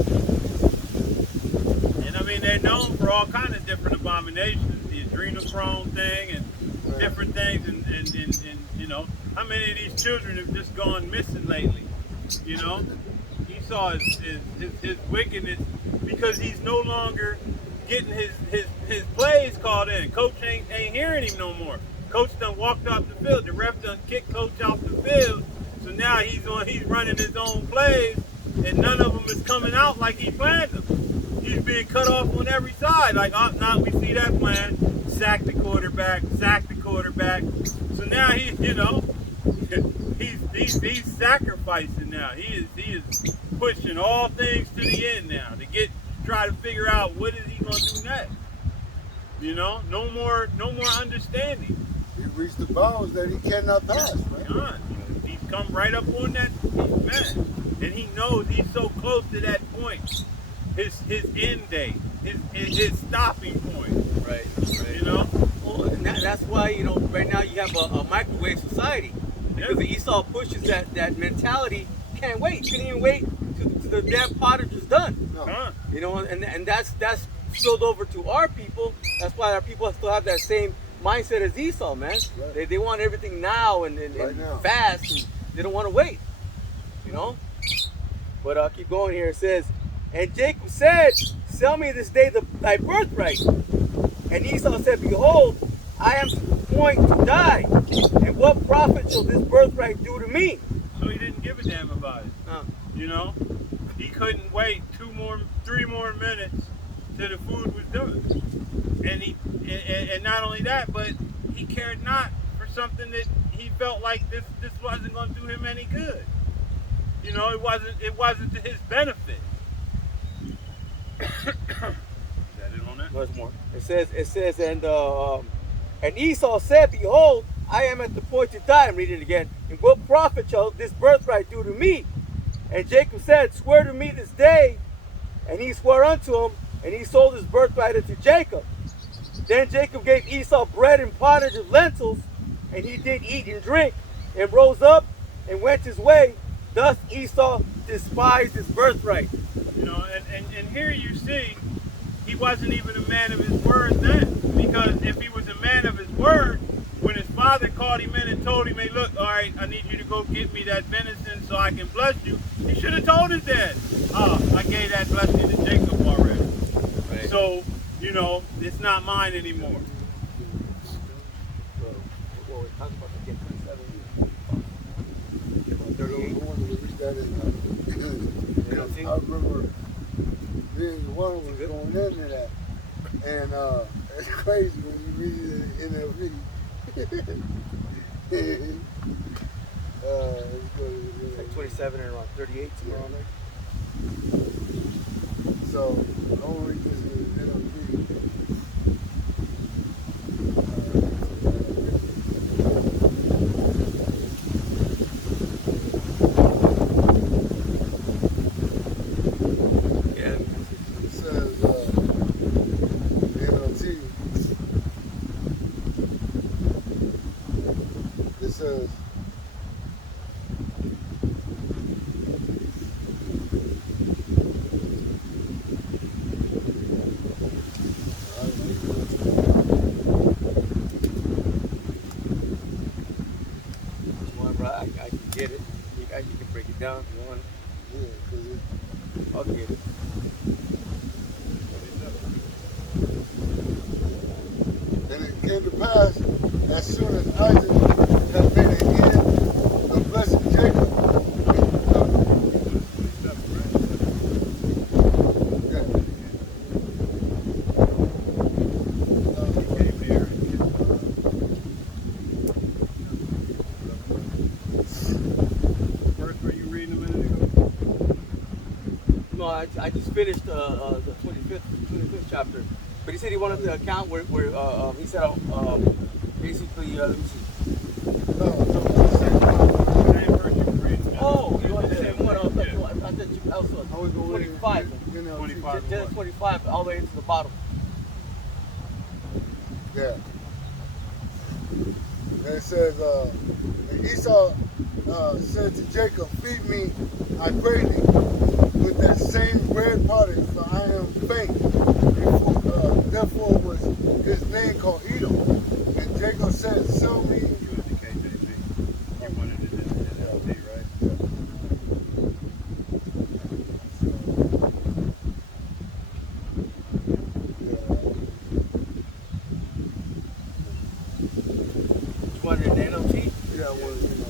And I mean, they're known for all kinds of different abominations. The adrenochrome thing and different things. And you know, how many of these children have just gone missing lately? You know? Esau his wickedness, because he's no longer getting his plays called in. Coach ain't hearing him no more. Coach done walked off the field. The ref done kicked Coach off the field. So now he's running his own plays, and none of them is coming out like he planned them. He's being cut off on every side. Like, oh, now we see that plan. Sack the quarterback. So now he's sacrificing now. He is pushing all things to the end now to try to figure out what is he gonna do next. You know, no more understanding. He reached the bounds that he cannot pass, man. God, he's come right up on that man, and he knows he's so close to that point, his end date, his stopping point. Right. You know. Well, and that's why, you know, right now you have a microwave society, because Esau pushes that mentality. Can't wait. Couldn't even wait till the damn pottage is done. No. You know, and that's spilled over to our people. That's why our people still have that same mindset as Esau, man. Right. They want everything now and Right now. fast, and they don't want to wait. You know. But keep going here. It says, and Jacob said, sell me this day thy birthright. And Esau said, behold, I am to the point to die, and what profit shall this birthright do to me? So he didn't give a damn about it. You know, he couldn't wait 3 more minutes till the food was done. And not only that, but he cared not for something that he felt like this wasn't going to do him any good. You know, it wasn't to his benefit. Is that it on that? There's more. It says, and Esau said, behold, I am at the point to die. I'm reading it again. And what profit shall this birthright do to me? And Jacob said, swear to me this day. And he swore unto him, and he sold his birthright unto Jacob. Then Jacob gave Esau bread and pottage of lentils, and he did eat and drink, and rose up and went his way. Thus Esau despised his birthright. You know, and here you see, he wasn't even a man of his word then. Because if he was a man of his word, when his father called him in and told him, hey, look, all right, I need you to go get me that venison so I can bless you, he should have told his dad, I gave that blessing to Jacob already. Right. So, you know, it's not mine anymore. I remember me and one was going into that, and it's crazy when you read it in NLV. It's like 27 and around 38 tomorrow night. So I'll read this in NLV. I can get it. You can break it down if you want. Yeah, I'll get it. and it came to pass, as soon as Isaac had made an end of blessing Jacob, I just finished the 25th chapter, but he said he wanted the account where he said basically let me see. Oh, you want the same one? I thought you also 25. 25 all the way into the bottom. Yeah. And it says, and Esau said to Jacob, feed me, I pray thee, with that same bread pottage, for I am faint. Therefore was his name called Edom. And Jacob said, sell me.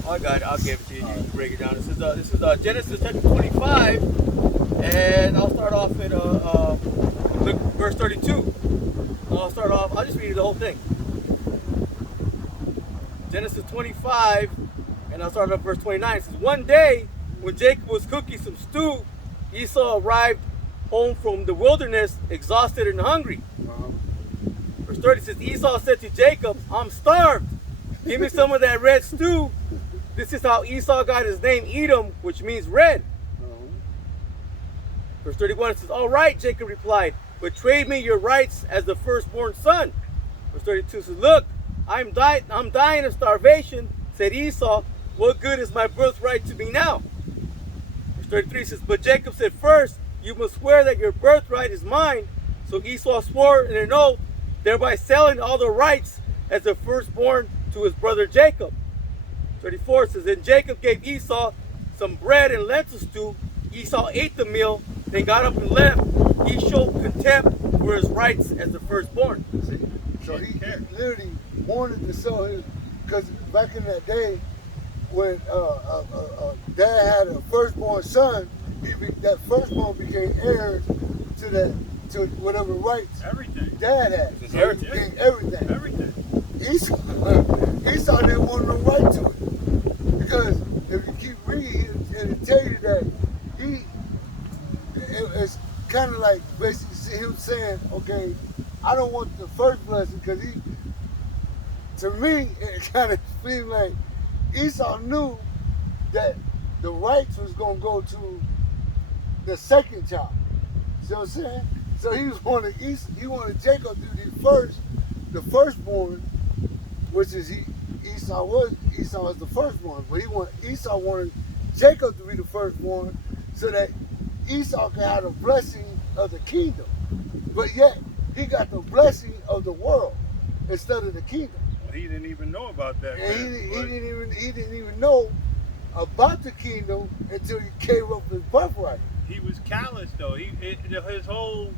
I got it. I'll give it to you. You can break it down. This is Genesis chapter 25, and I'll start off at verse 32. I'll just read you the whole thing. Genesis 25, and I'll start off verse 29. It says, one day when Jacob was cooking some stew, Esau arrived home from the wilderness, exhausted and hungry. Verse 30 says, Esau said to Jacob, I'm starved. Give me some of that red stew. This is how Esau got his name Edom, which means red. Verse 31 says, all right, Jacob replied, but trade me your rights as the firstborn son. Verse 32 says, look, I'm dying of starvation, said Esau. What good is my birthright to me now? Verse 33 says, but Jacob said, first, you must swear that your birthright is mine. So Esau swore in an oath, thereby selling all the rights as the firstborn to his brother Jacob. 34 says, then Jacob gave Esau some bread and lentil stew. Esau ate the meal, then got up and left, he showed contempt for his rights as the firstborn. See? So he literally wanted to sell his, because back in that day, when dad had a firstborn son, that firstborn became heirs to whatever rights Everything. dad had. His So heritage. he became everything. Everything. Esau didn't want no right to it. Because if you keep reading, it'll tell you that it's kind of like basically him saying, okay, I don't want the first blessing, because to me, it kind of seemed like Esau knew that the rights was going to go to the second child. See what I'm saying? So he wanted Jacob to be the firstborn, which is Esau was the firstborn, but Esau wanted Jacob to be the firstborn so that Esau could have the blessing of the kingdom. But yet he got the blessing of the world instead of the kingdom. Well, he didn't even know about that. And man, he didn't even know about the kingdom until he gave up his birthright. he was callous though. His whole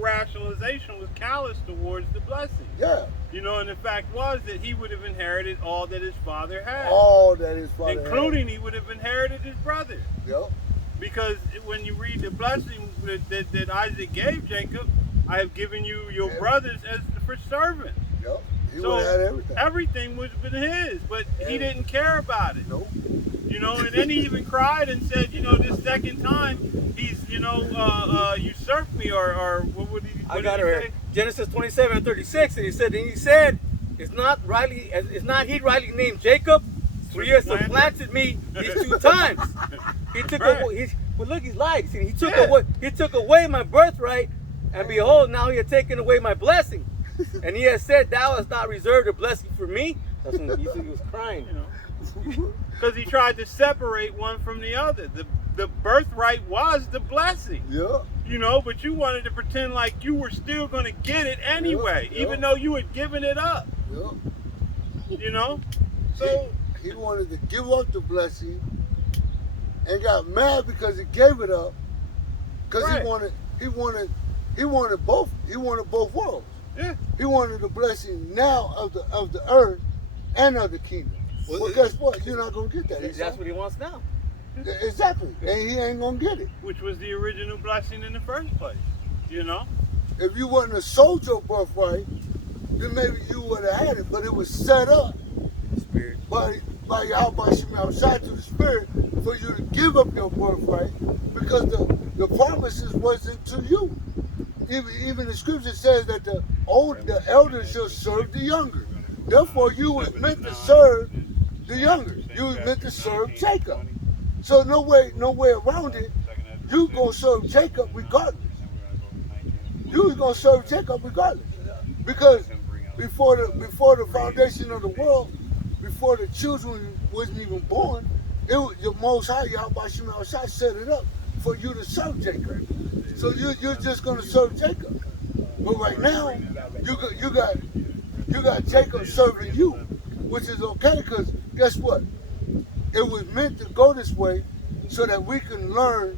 rationalization was callous towards the blessing. Yeah. You know, and the fact was that he would have inherited all that his father had. All that his father including he would have inherited his brother. Yep. Because when you read the blessing that Isaac gave Jacob, I have given you your brothers as for servants. Yep. He So would have had everything. everything would have been his, but he didn't care about it. Nope. You know, and then he even cried and said, you know, this second time he's, usurped me, or what would he? I got her. Genesis 27:36, and he said, it's not he rightly named Jacob, for he has supplanted me these 2 times. He took away. But look, he's lied. See, he took away my birthright, and behold, now he has taken away my blessing. And he has said, thou hast not reserved a blessing for me. That's when he said he was crying. You know, because he tried to separate one from the other. The birthright was the blessing. Yeah. You know, but you wanted to pretend like you were still going to get it anyway, even though you had given it up. Yeah. You know, so he wanted to give up the blessing and got mad because he gave it up, because Right. he wanted both worlds. yeah. He wanted the blessing now of the earth and of the kingdom. Well, guess what? You're not gonna get that. That's what he wants now. Exactly, and he ain't gonna get it. Which was the original blessing in the first place. You know, If you wasn't a soldier birthright, then maybe you would have had it. But it was set up Spirit. by Yahweh outside to the Spirit for you to give up your birthright, because the promises wasn't to you. Even the scripture says that the elder shall serve the younger. Therefore, you was meant to serve the younger. You was meant to serve Jacob. So no way around it. You gonna serve Jacob regardless. You was gonna serve Jacob regardless, because before the foundation of the world, before the children wasn't even born, it was the Most High Yahweh set it up for you to serve Jacob. So you're just gonna serve Jacob. But right now, you got Jacob serving you, which is okay, because guess what? It was meant to go this way so that we can learn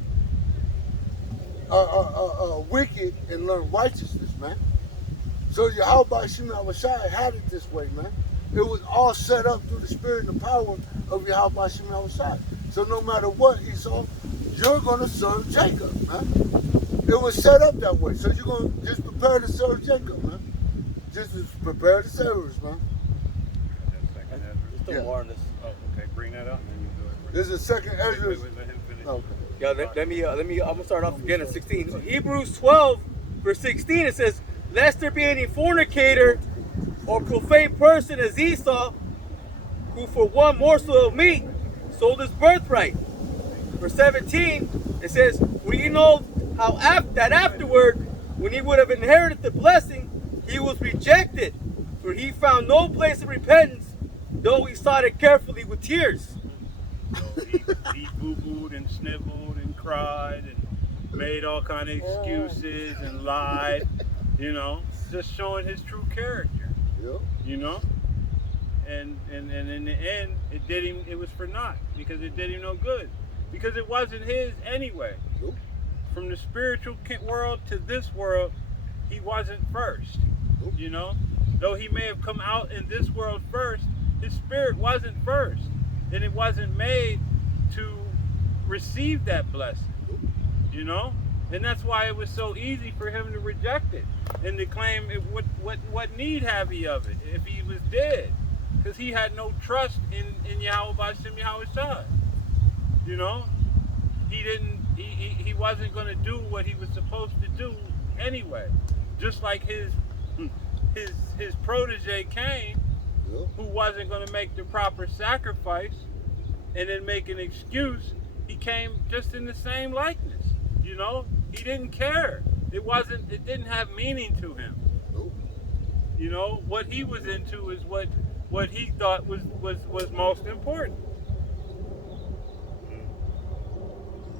wicked and learn righteousness, man. So Yahweh Shemel had it this way, man. It was all set up through the spirit and the power of Yahweh Shemel. So no matter what, Esau, you're gonna serve Jacob, man. It was set up that way. So you're gonna just prepare to serve Jacob, man. Just prepare to serve us, man. There's still more on this. Oh, okay. Bring that up, and then you do it. This is second Ezra. Wait, let him finish. Okay. Yeah, let me. I'm gonna start off again at 16. Hebrews 12, verse 16. It says, "Lest there be any fornicator or profane person as Esau, who for one morsel of meat sold his birthright." Verse 17. It says, "For you know how that afterward, when he would have inherited the blessing, he was rejected, for he found no place of repentance, though he sought it carefully with tears." He boo-booed and sniveled and cried and made all kind of excuses and lied, you know, just showing his true character, Yep. you know. And in the end, it was for naught, because it did him no good, because it wasn't his anyway. Nope. from the spiritual world to this world, he wasn't first. You know, though he may have come out in this world first, his spirit wasn't first, and it wasn't made to receive that blessing. You know, and that's why it was so easy for him to reject it and to claim it, what need have he of it if he was dead, because he had no trust in Yahweh B'Shem Yahweh Shai. You know, he wasn't going to do what he was supposed to do anyway. Just like his protege Cain, who wasn't going to make the proper sacrifice and then make an excuse, he came just in the same likeness. You know, he didn't care. It didn't have meaning to him. You know, what he was into is what he thought was most important.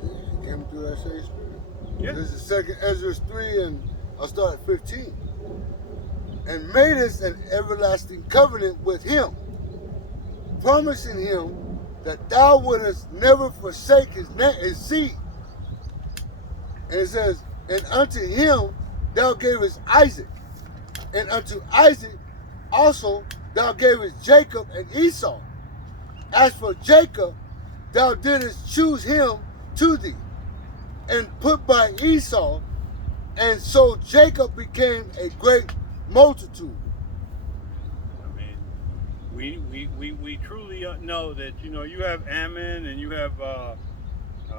He came through that same spirit. Yeah. This is 2 Ezra 3, and I'll start at 15. And made us an everlasting covenant with him, promising him that thou wouldest never forsake his seed. And it says, and unto him thou gavest Isaac, and unto Isaac also thou gavest Jacob and Esau. As for Jacob, thou didst choose him to thee, and put by Esau, and so Jacob became a great multitude. I mean, we truly know that, you know, you have Ammon and you have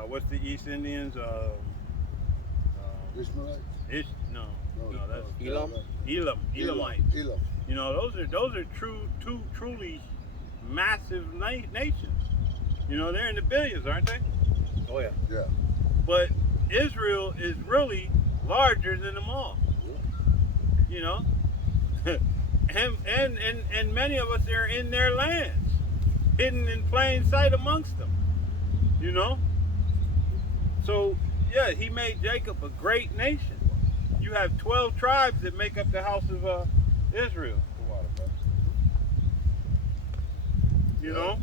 what's the East Indians? Ishmaelites? No, that's Elam? Elamites. Elam. You know, those are two truly massive nations. You know, they're in the billions, aren't they? Oh yeah. Yeah. But Israel is really larger than them all. You know, and many of us are in their lands, hidden in plain sight amongst them. You know, so yeah, he made Jacob a great nation. You have 12 tribes that make up the house of Israel. You know,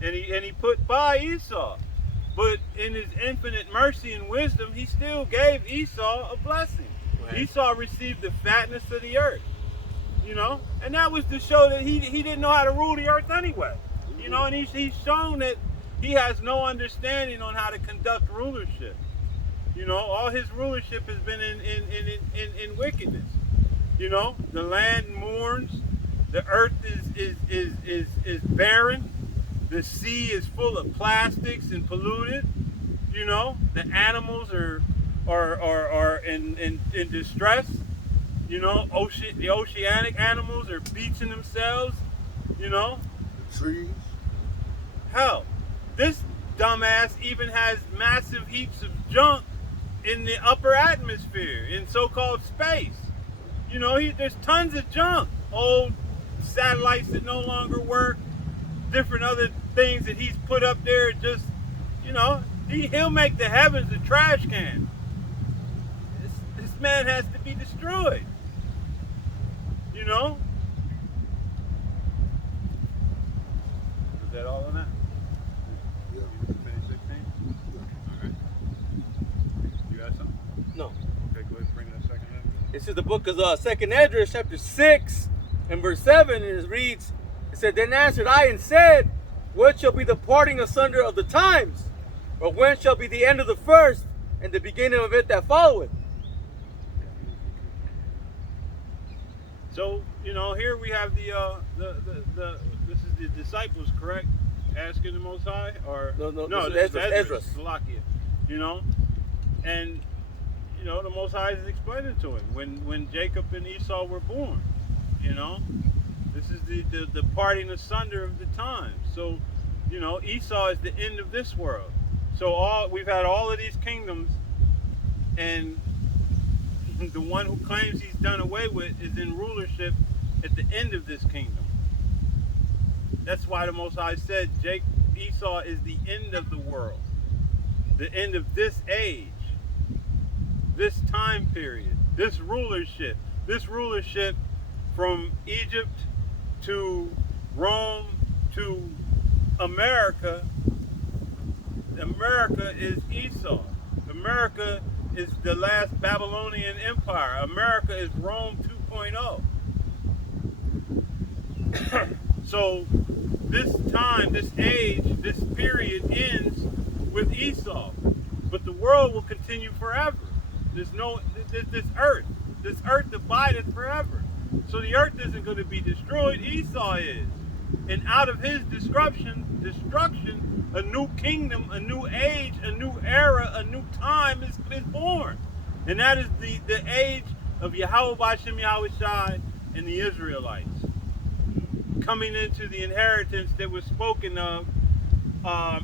and he put by Esau, but in his infinite mercy and wisdom, he still gave Esau a blessing. Right. Esau received the fatness of the earth. You know, and that was to show that he didn't know how to rule the earth anyway. You know, and he's shown that he has no understanding on how to conduct rulership. You know, all his rulership has been in wickedness. You know, the land mourns, the earth is barren, the sea is full of plastics and polluted. You know, the animals are in distress. You know, the oceanic animals are beaching themselves. You know, The trees. hell, this dumbass even has massive heaps of junk in the upper atmosphere, in so-called space. You know, there's tons of junk. Old satellites that no longer work, different other things that he's put up there. Just, you know, he'll make the heavens a trash can. This man has to be destroyed. You know? Is that all on that? Yeah. You finished 16? All right. You got something? No. Okay, go ahead and bring that second in. This is the book of 2 Esdras, chapter 6, and verse 7, and it reads, it said, Then answered I and said, What shall be the parting asunder of the times? Or when shall be the end of the first, and the beginning of it that followeth? So, you know, here we have this is the disciples, correct? Asking the Most High, or No, this this is Esdras. Salakia. You know, and you know the Most High is explaining to him when Jacob and Esau were born. You know, this is the parting asunder of the time. So, you know, Esau is the end of this world. So we've had all of these kingdoms, and the one who claims he's done away with is in rulership at the end of this kingdom. That's why the Most High said Esau is the end of the world, the end of this age, this time period, this rulership from Egypt to Rome to America. America is Esau. America is the last Babylonian empire. America is Rome 2.0. So this time, this age, this period ends with Esau. But the world will continue forever. There's no, this earth abideth forever. So the earth isn't going to be destroyed, Esau is. And out of his destruction, a new kingdom, a new age, a new era, a new time is born. And that is the age of Yahweh B'Shem Yahweh Shai and the Israelites. Coming into the inheritance that was spoken of.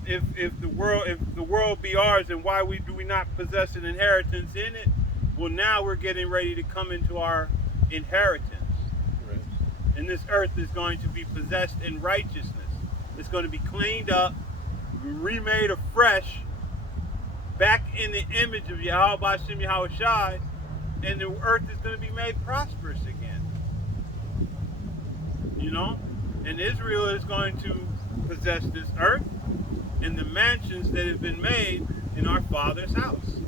If the world be ours, and why do we not possess an inheritance in it? Well, now we're getting ready to come into our inheritance. Right. And this earth is going to be possessed in righteousness. It's going to be cleaned up, remade afresh, back in the image of Yahweh B'Shem Yahweh Shai, and the earth is going to be made prosperous again. You know? And Israel is going to possess this earth and the mansions that have been made in our Father's house.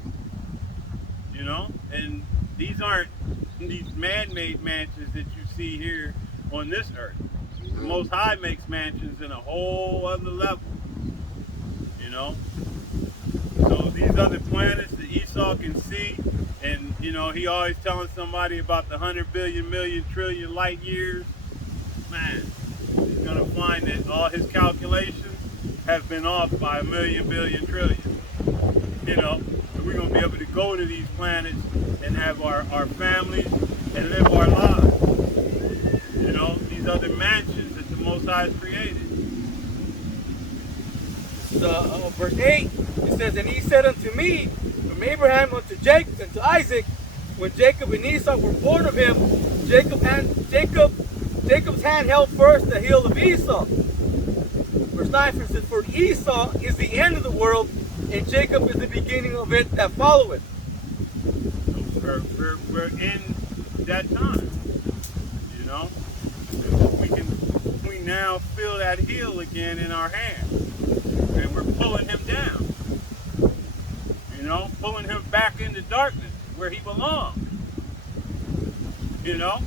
You know? And these aren't these man-made mansions that you see here on this earth. The Most High makes mansions in a whole other level. You know? So these other planets that Esau can see, and you know, he always telling somebody about the 100 billion, million, trillion light years. Man, he's gonna find that all his calculations have been off by a million, billion, trillion. You know, so we're gonna be able to go to these planets and have our families and live our lives. You know, these other mansions that the Most High has created. Verse 8, it says, and he said unto me, from Abraham unto Jacob and to Isaac, when Jacob and Esau were born of him, Jacob's hand held first the heel of Esau. Verse 9 says, for Esau is the end of the world, and Jacob is the beginning of it that followeth. We're in that time, you know. We now feel that heel again in our hand, and we're pulling him down. You know, pulling him back into darkness where he belongs. You know.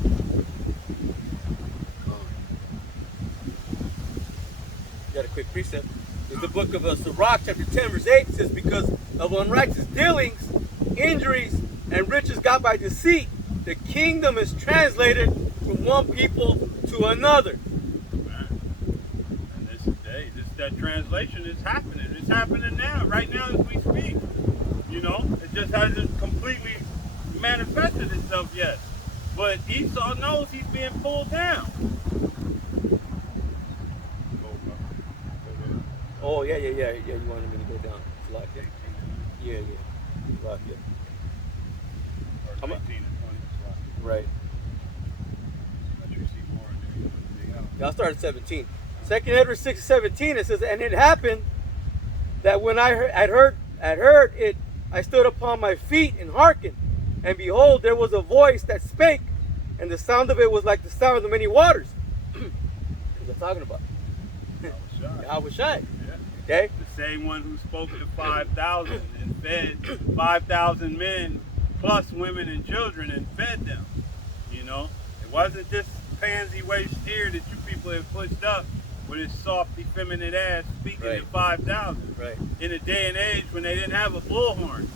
Got a quick precept. In the book of Sirach, chapter 10, verse 8, says, because of unrighteous dealings, injuries, and riches got by deceit, the kingdom is translated from one people to another. Man. And that translation is happening. It's happening now, right now as we speak. You know, it just hasn't completely manifested itself yet. But Esau knows he's being pulled down. Oh, yeah. You wanted me to go down. Like, yeah. Like, yeah. Or 19 and 20. Right. I do see more in there. Yeah, I'll start at 17. 2 Edward 6:17, it says, and it happened that when I heard it, I stood upon my feet and hearkened. And behold, there was a voice that spake, and the sound of it was like the sound of the many waters. Who's I'm talking about? Yahweh Shai. Okay? The same one who spoke to 5,000 and fed 5,000 men plus women and children and fed them. You know, it wasn't this pansy waist here that you people have pushed up with his soft, effeminate ass speaking to 5,000. Right. In a day and age when they didn't have a bullhorn.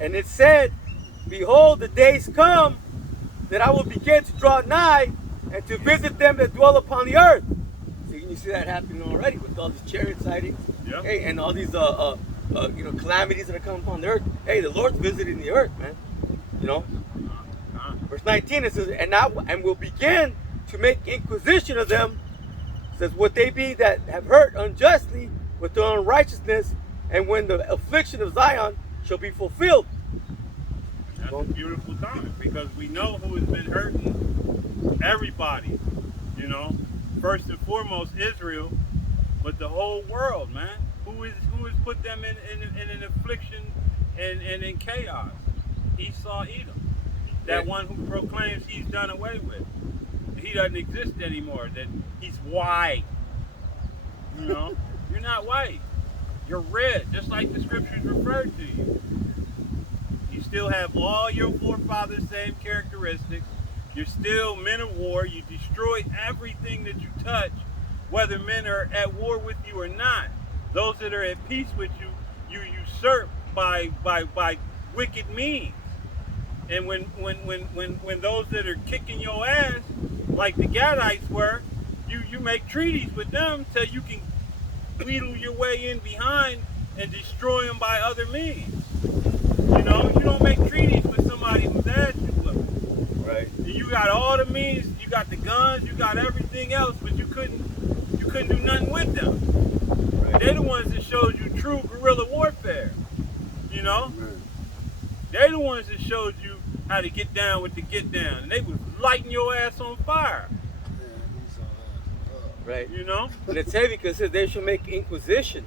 And it said, behold, the days come that I will begin to draw nigh and to visit them that dwell upon the earth. So you see that happening already with all these chariot sightings, hey, and all these calamities that are coming upon the earth. Hey, the Lord's visiting the earth, man. You know. Verse 19 it says, and will begin to make inquisition of them. It says, what they be that have hurt unjustly with their unrighteousness, and when the affliction of Zion shall be fulfilled. And that's a beautiful time because we know who has been hurting everybody. You know, first and foremost Israel, but the whole world, man. Who has put them in an affliction and in chaos? Esau Edom. That one who proclaims he's done away with. He doesn't exist anymore. That he's white. You know, you're not white. You're red, just like the scriptures referred to you. You still have all your forefathers' same characteristics. You're still men of war. You destroy everything that you touch, whether men are at war with you or not. Those that are at peace with you, you usurp by wicked means. And when those that are kicking your ass, like the Gadites were, you make treaties with them till you can wheedle your way in behind and destroy them by other means. You know, you don't make treaties with somebody who's ass you with. Right. You got all the means, you got the guns, you got everything else, but you couldn't do nothing with them. Right. They're the ones that showed you true guerrilla warfare. You know? Man. They're the ones that showed you how to get down with the get down. And they was lighting your ass on fire. Right. You know? And it's heavy because it says they shall make inquisition.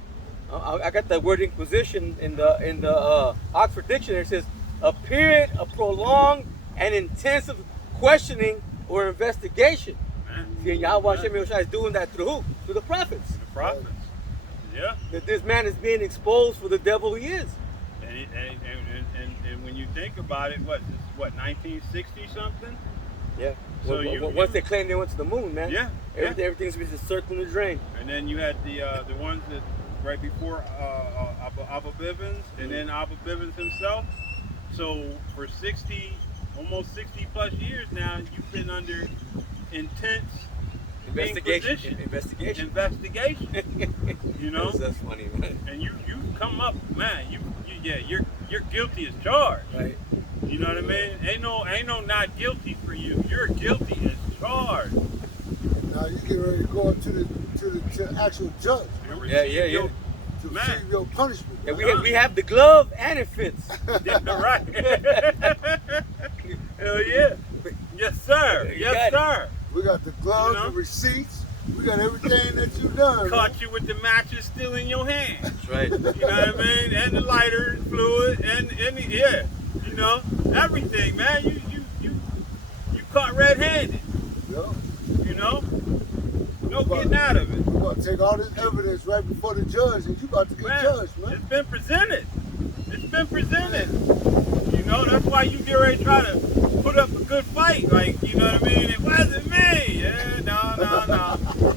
I got that word inquisition in the Oxford Dictionary. It says a period of prolonged and intensive questioning or investigation. Man. See, and Yahweh Hashem Yahushua is doing that through who? Through the prophets. The prophets. Yeah. That this man is being exposed for the devil he is. And when you think about it, what 1960 something? Yeah. So Once they claim they went to the moon, man. Yeah. Everything's been just circling the drain. And then you had the ones that right before Abba Bivens, and then Abba Bivens himself. So for almost 60 plus years now, you've been under intense Investigation. You know, That's funny, man. and you come up, man. You're guilty as charged. Right. You know what I mean? Ain't no not guilty for you. You're guilty as charged. Now you get ready to go up to the actual judge Yeah. to Man. receive your punishment. Yeah, we have the glove and it fits. Yeah, right. Hell yeah. Yes, sir. You Yes, got sir. We got the gloves, You know? the receipts. We got everything that you done. Caught you with the matches still in your hand. That's right. You know what I mean? And the lighter fluid and yeah. You know, everything, man. You caught red-handed. Yeah. You know? No getting out of it. We're gonna take all this evidence right before the judge, and you about to get Man, judged, man. it's been presented. It's been presented. You know, that's why you get ready to try to put up a good fight. Like, you know what I mean? It wasn't me. Yeah, no.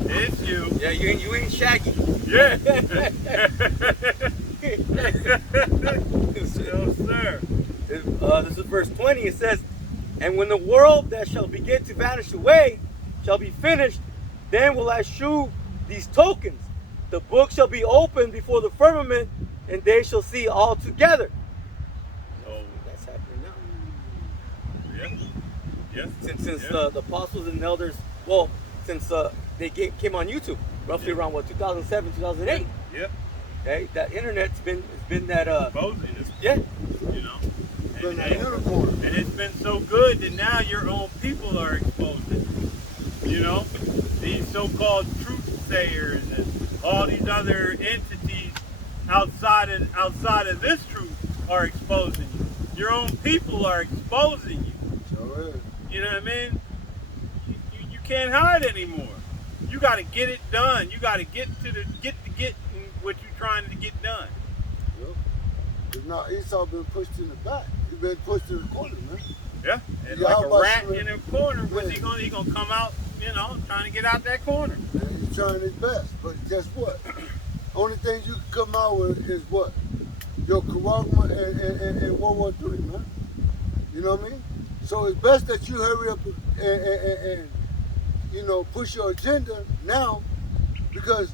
It's you. Yeah, you ain't Shaggy. Yeah. Yes, sir. This is verse 20. It says, and when the world that shall begin to vanish away shall be finished, then will I shew these tokens. The book shall be opened before the firmament, and they shall see all together. Oh, That's happening now. yeah. Since yeah. the apostles and elders, well, since they came on YouTube, roughly around 2007, 2008. Yeah. Okay, that internet's been that Exposing it, yeah. you know. Been that And, unicorn. and it's been so good that now your own people are exposed it. You know, these so-called truth sayers and all these other entities outside of this truth are exposing you. Your own people are exposing you. So, yeah. You know what I mean? You can't hide anymore. You got to get it done. You got to get what you're trying to get done. Yep. 'Cause now Esau been pushed in the back. He been pushed in the corner, man. Yeah, and Yeah, like how a about rat you, in a corner. What's yeah. he gonna come out? You know, trying to get out that corner. And he's trying his best. But guess what? Only thing you can come out with is what? Your Karagma and World War III, man. You know what I mean? So it's best that you hurry up and you know, push your agenda now, because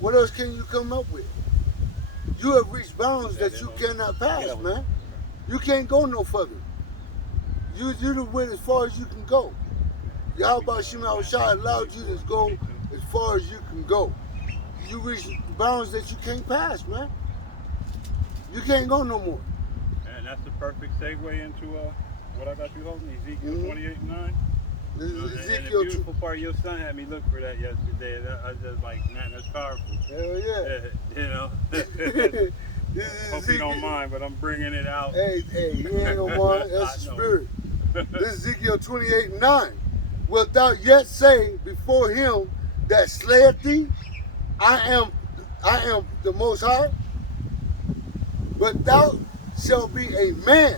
what else can you come up with? You have reached bounds that you cannot pass, man. You can't go no further. You went as far as you can go. Yahweh Shema Shah allowed you to go as far as you can go. You reach bounds that you can't pass, man. You can't go no more. And that's the perfect segue into what I got you holding, Ezekiel Mhm. 28:9. This And is the Ezekiel. beautiful part, your son had me look for that yesterday. I was just like, man, that's powerful. Hell yeah. You know. This is Hope you don't mind, but I'm bringing it out. Hey, you ain't gonna mind. That's the I know. spirit. This is Ezekiel 28:9. Wilt thou yet say before him that slayeth thee, I I am the Most High, but thou shalt be a man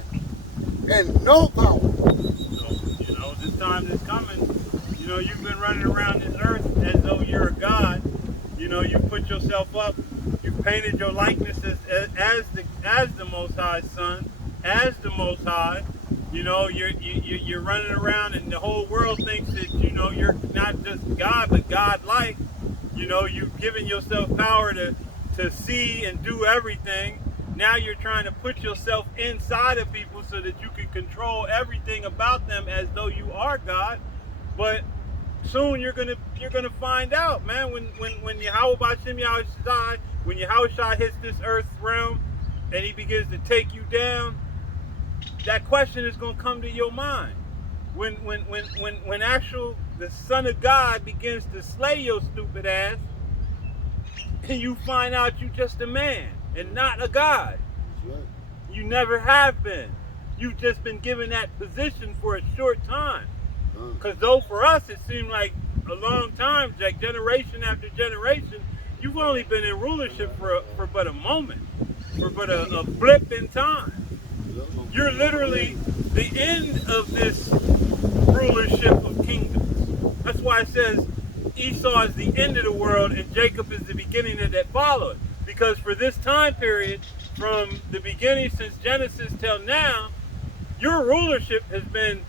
and no power. So, this time is coming. You've been running around this earth as though you're a god. You put yourself up. You painted your likeness as the Most High Son, as the Most High. You're running around, and the whole world thinks that you're not just God, but God-like. You've given yourself power to see and do everything. Now you're trying to put yourself inside of people so that you can control everything about them as though you are God. But soon you're gonna find out, man. When Yahweh B'Shem Yahushai, when Yahushua hits this earth's realm and he begins to take you down, that question is gonna come to your mind. When the Son of God begins to slay your stupid ass, and you find out you just a man and not a God. That's right. You never have been. You've just been given that position for a short time. Because though for us it seemed like a long time, like generation after generation, you've only been in rulership for but a moment, for but a blip in time. You're literally the end of this rulership of kingdoms. That's why it says Esau is the end of the world and Jacob is the beginning of that followed. Because for this time period, from the beginning since Genesis till now, your rulership has been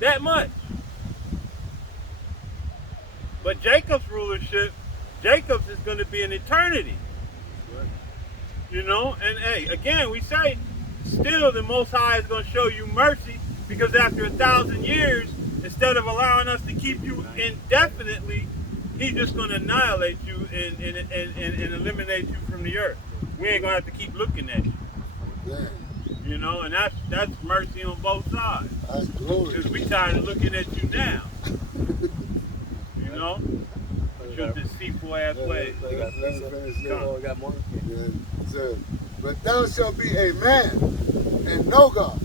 that much. But Jacob's rulership, Jacob's is going to be an eternity. And hey, again, we say, still the Most High is going to show you mercy, because after 1,000 years, instead of allowing us to keep you indefinitely, he's just going to annihilate you and eliminate you from the earth. We ain't going to have to keep looking at you. Yeah. And that's mercy on both sides. That's glory. Because we tired of looking at you now. Your deceitful ass ways. Let me finish this. Oh, we got more? Yeah, it says, but thou shalt be a man and no God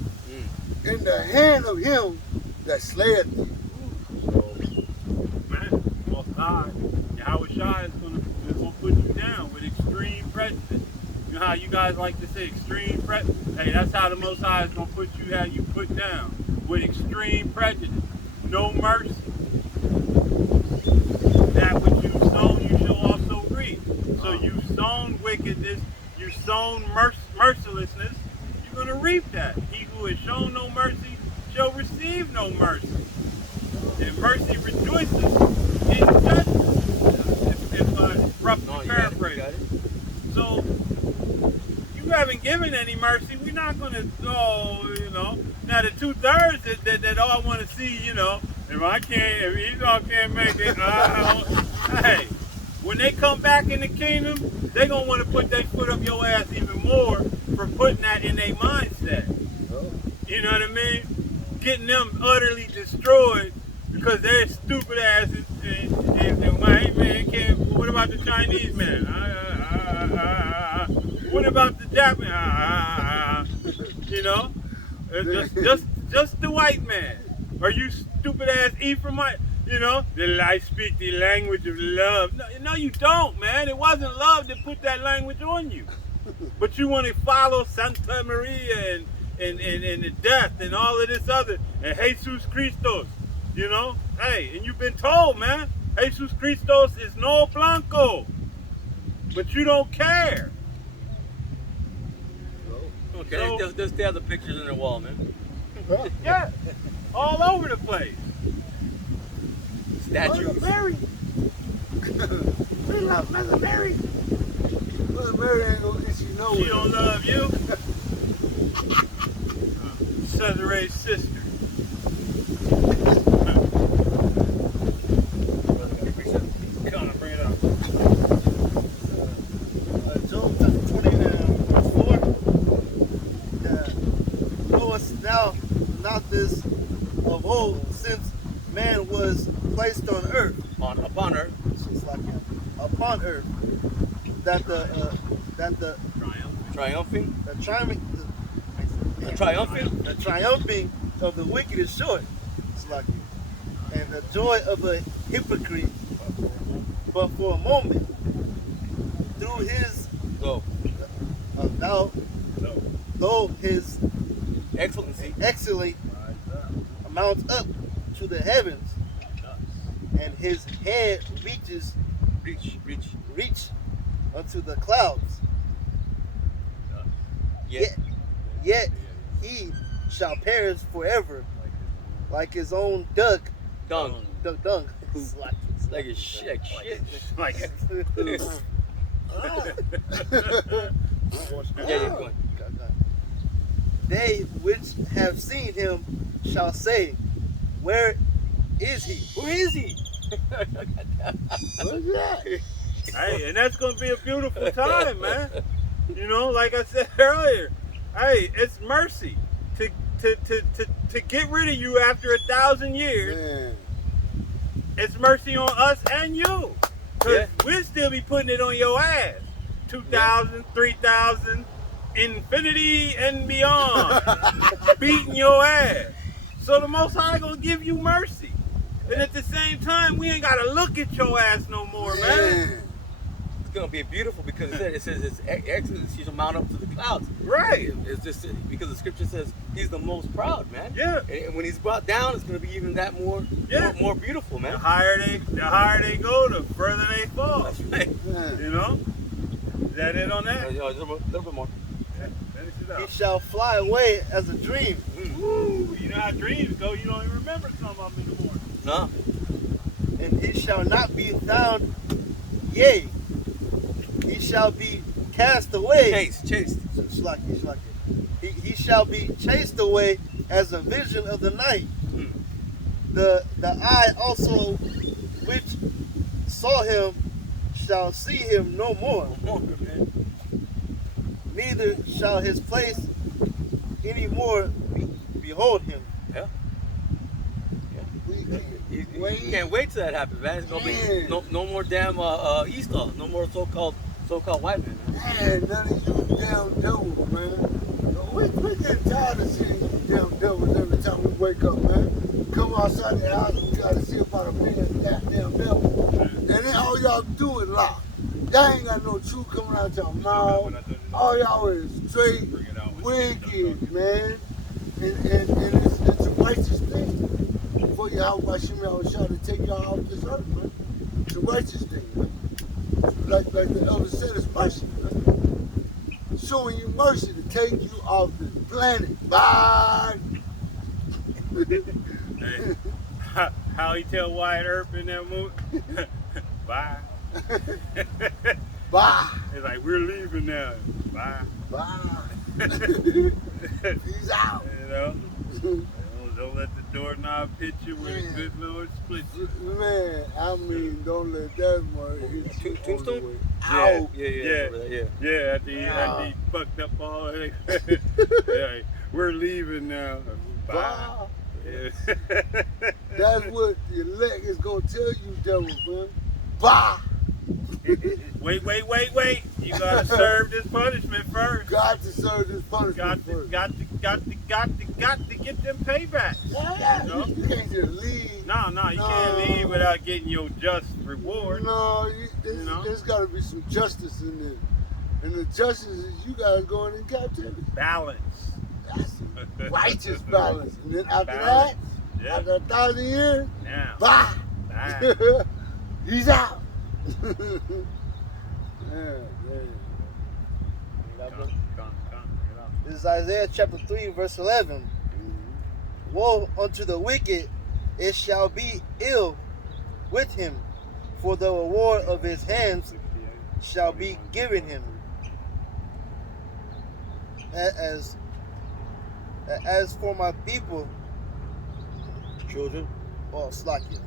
in the hand of him that slayeth thee. Man, Most High, Yahushua is gonna put you down with extreme prejudice. You know how you guys like to say extreme prejudice? Hey, that's how the Most High is gonna put you, how you put down with extreme prejudice. No mercy. That which you've sown, you shall also reap. So you've sown wickedness, you've sown mercilessness, you're going to reap that. He who has shown no mercy shall receive no mercy. And mercy rejoices in judgment. If I roughly paraphrase it. So, you haven't given any mercy, we're not going to go, Now the 2/3 that all want to see, if Esau can't make it, hey, when they come back in the kingdom, they're going to want to put their foot up your ass even more for putting that in their mindset. You know what I mean? Getting them utterly destroyed because they're stupid asses. And my man can't. What about the Chinese man? What about the Japanese? Just the white man. Are you stupid ass Ephraimite? That I speak the language of love. No, you don't, man. It wasn't love that put that language on you. But you want to follow Santa Maria and the death and all of this other, and Jesus Christos, Hey, and you've been told, man, Jesus Christos is no blanco. But you don't care. Okay, so, just have the pictures on the wall, man. Yeah, all over the place. Statues. Mother Mary. We love Mother Mary. Mother Mary ain't gonna get you nowhere. She don't love you. Cesare's sister. Come on, bring it up. Job chapter 20 verse 4. Knowest thou not this of old, since man was placed on earth, Upon earth. upon earth, that the Triumphing. the triumphing of the wicked is short, and the joy of a hypocrite but for a moment. through his Go. now, So, though his Excellency. excellence amounts up to the heavens, and his head reach unto the clouds. Yet he shall perish forever, like his own dung. Dung. Like Like shit. like, Yeah. They which have seen him shall say, where is he? Who is he? What's that? hey, and that's gonna be a beautiful time, man. You know, like I said earlier, hey, it's mercy to get rid of you after 1,000 years. Man. It's mercy on us and you, cause Yeah. we'll still be putting it on your ass. 2,000, 3,000, infinity and beyond, beating your ass. So the Most High gonna give you mercy, and at the same time, we ain't gotta look at your ass no more, man. It's gonna be beautiful because it says his excellency shall mount up to the clouds. Right? It's just because the scripture says he's the most proud, man. Yeah. And when he's brought down, it's gonna be even that more beautiful, The man. higher they go, the further they fall. That's right. Man. You know? Is that it on that? A little bit more. Finish it He out. shall fly away as a dream. Woo, you know how dreams go. You don't even remember some of them in the morning. No. And he shall not be found, yea, he shall be cast away. Chased. Slack it. He shall be chased away as a vision of the night. Mm. The eye also which saw him shall see him no more. Neither shall his place any more behold him. You can't wait till that happens, man. It's gonna be Man. no more damn Esau, no more so-called white man. Man, none of you damn devils, man. We getting tired of seeing you damn devils every time we wake up, man. Come outside the house, we gotta see about a million goddamn devils. And then all y'all do is lie. Y'all ain't got no truth coming out your mouth. All y'all is straight wicked, man. And it's a righteous thing. For Yahweh Shemel to take y'all off this earth, man. It's a righteous thing, man. Like the elder said, it's mercy, man. Showing you mercy to take you off this planet. Bye. Hey, how he tell Wyatt Earp in that movie? Bye. Bye. It's like, we're leaving now. Bye. Bye. He's out. You know? Don't let the doorknob hit you with a good Lord split you. Man, I mean, don't let that one hit you. Tombstone? all the way Yeah. out. Yeah. Yeah, after he fucked up all that. Yeah, we're leaving now. Bye. Bye. Yeah. That's what the elect is going to tell you, devil, man. Bye. Wait. You gotta serve this punishment first. God to serve this punishment first. Got to get them paybacks. Yeah. You know? You can't just leave. No, you can't leave without getting your just reward. No, You know? there's got to be some justice in there. And the justice is you guys going in captivity. Balance. That's righteous balance. And then after Balance. that, Yeah. after 1,000 years, Now. bye. Bye. He's out. Yeah. Come, get out. This is Isaiah chapter 3, verse 11. Woe unto the wicked, it shall be ill with him, for the reward of his hands shall be given him. As for my people, Children. oh, Slakia.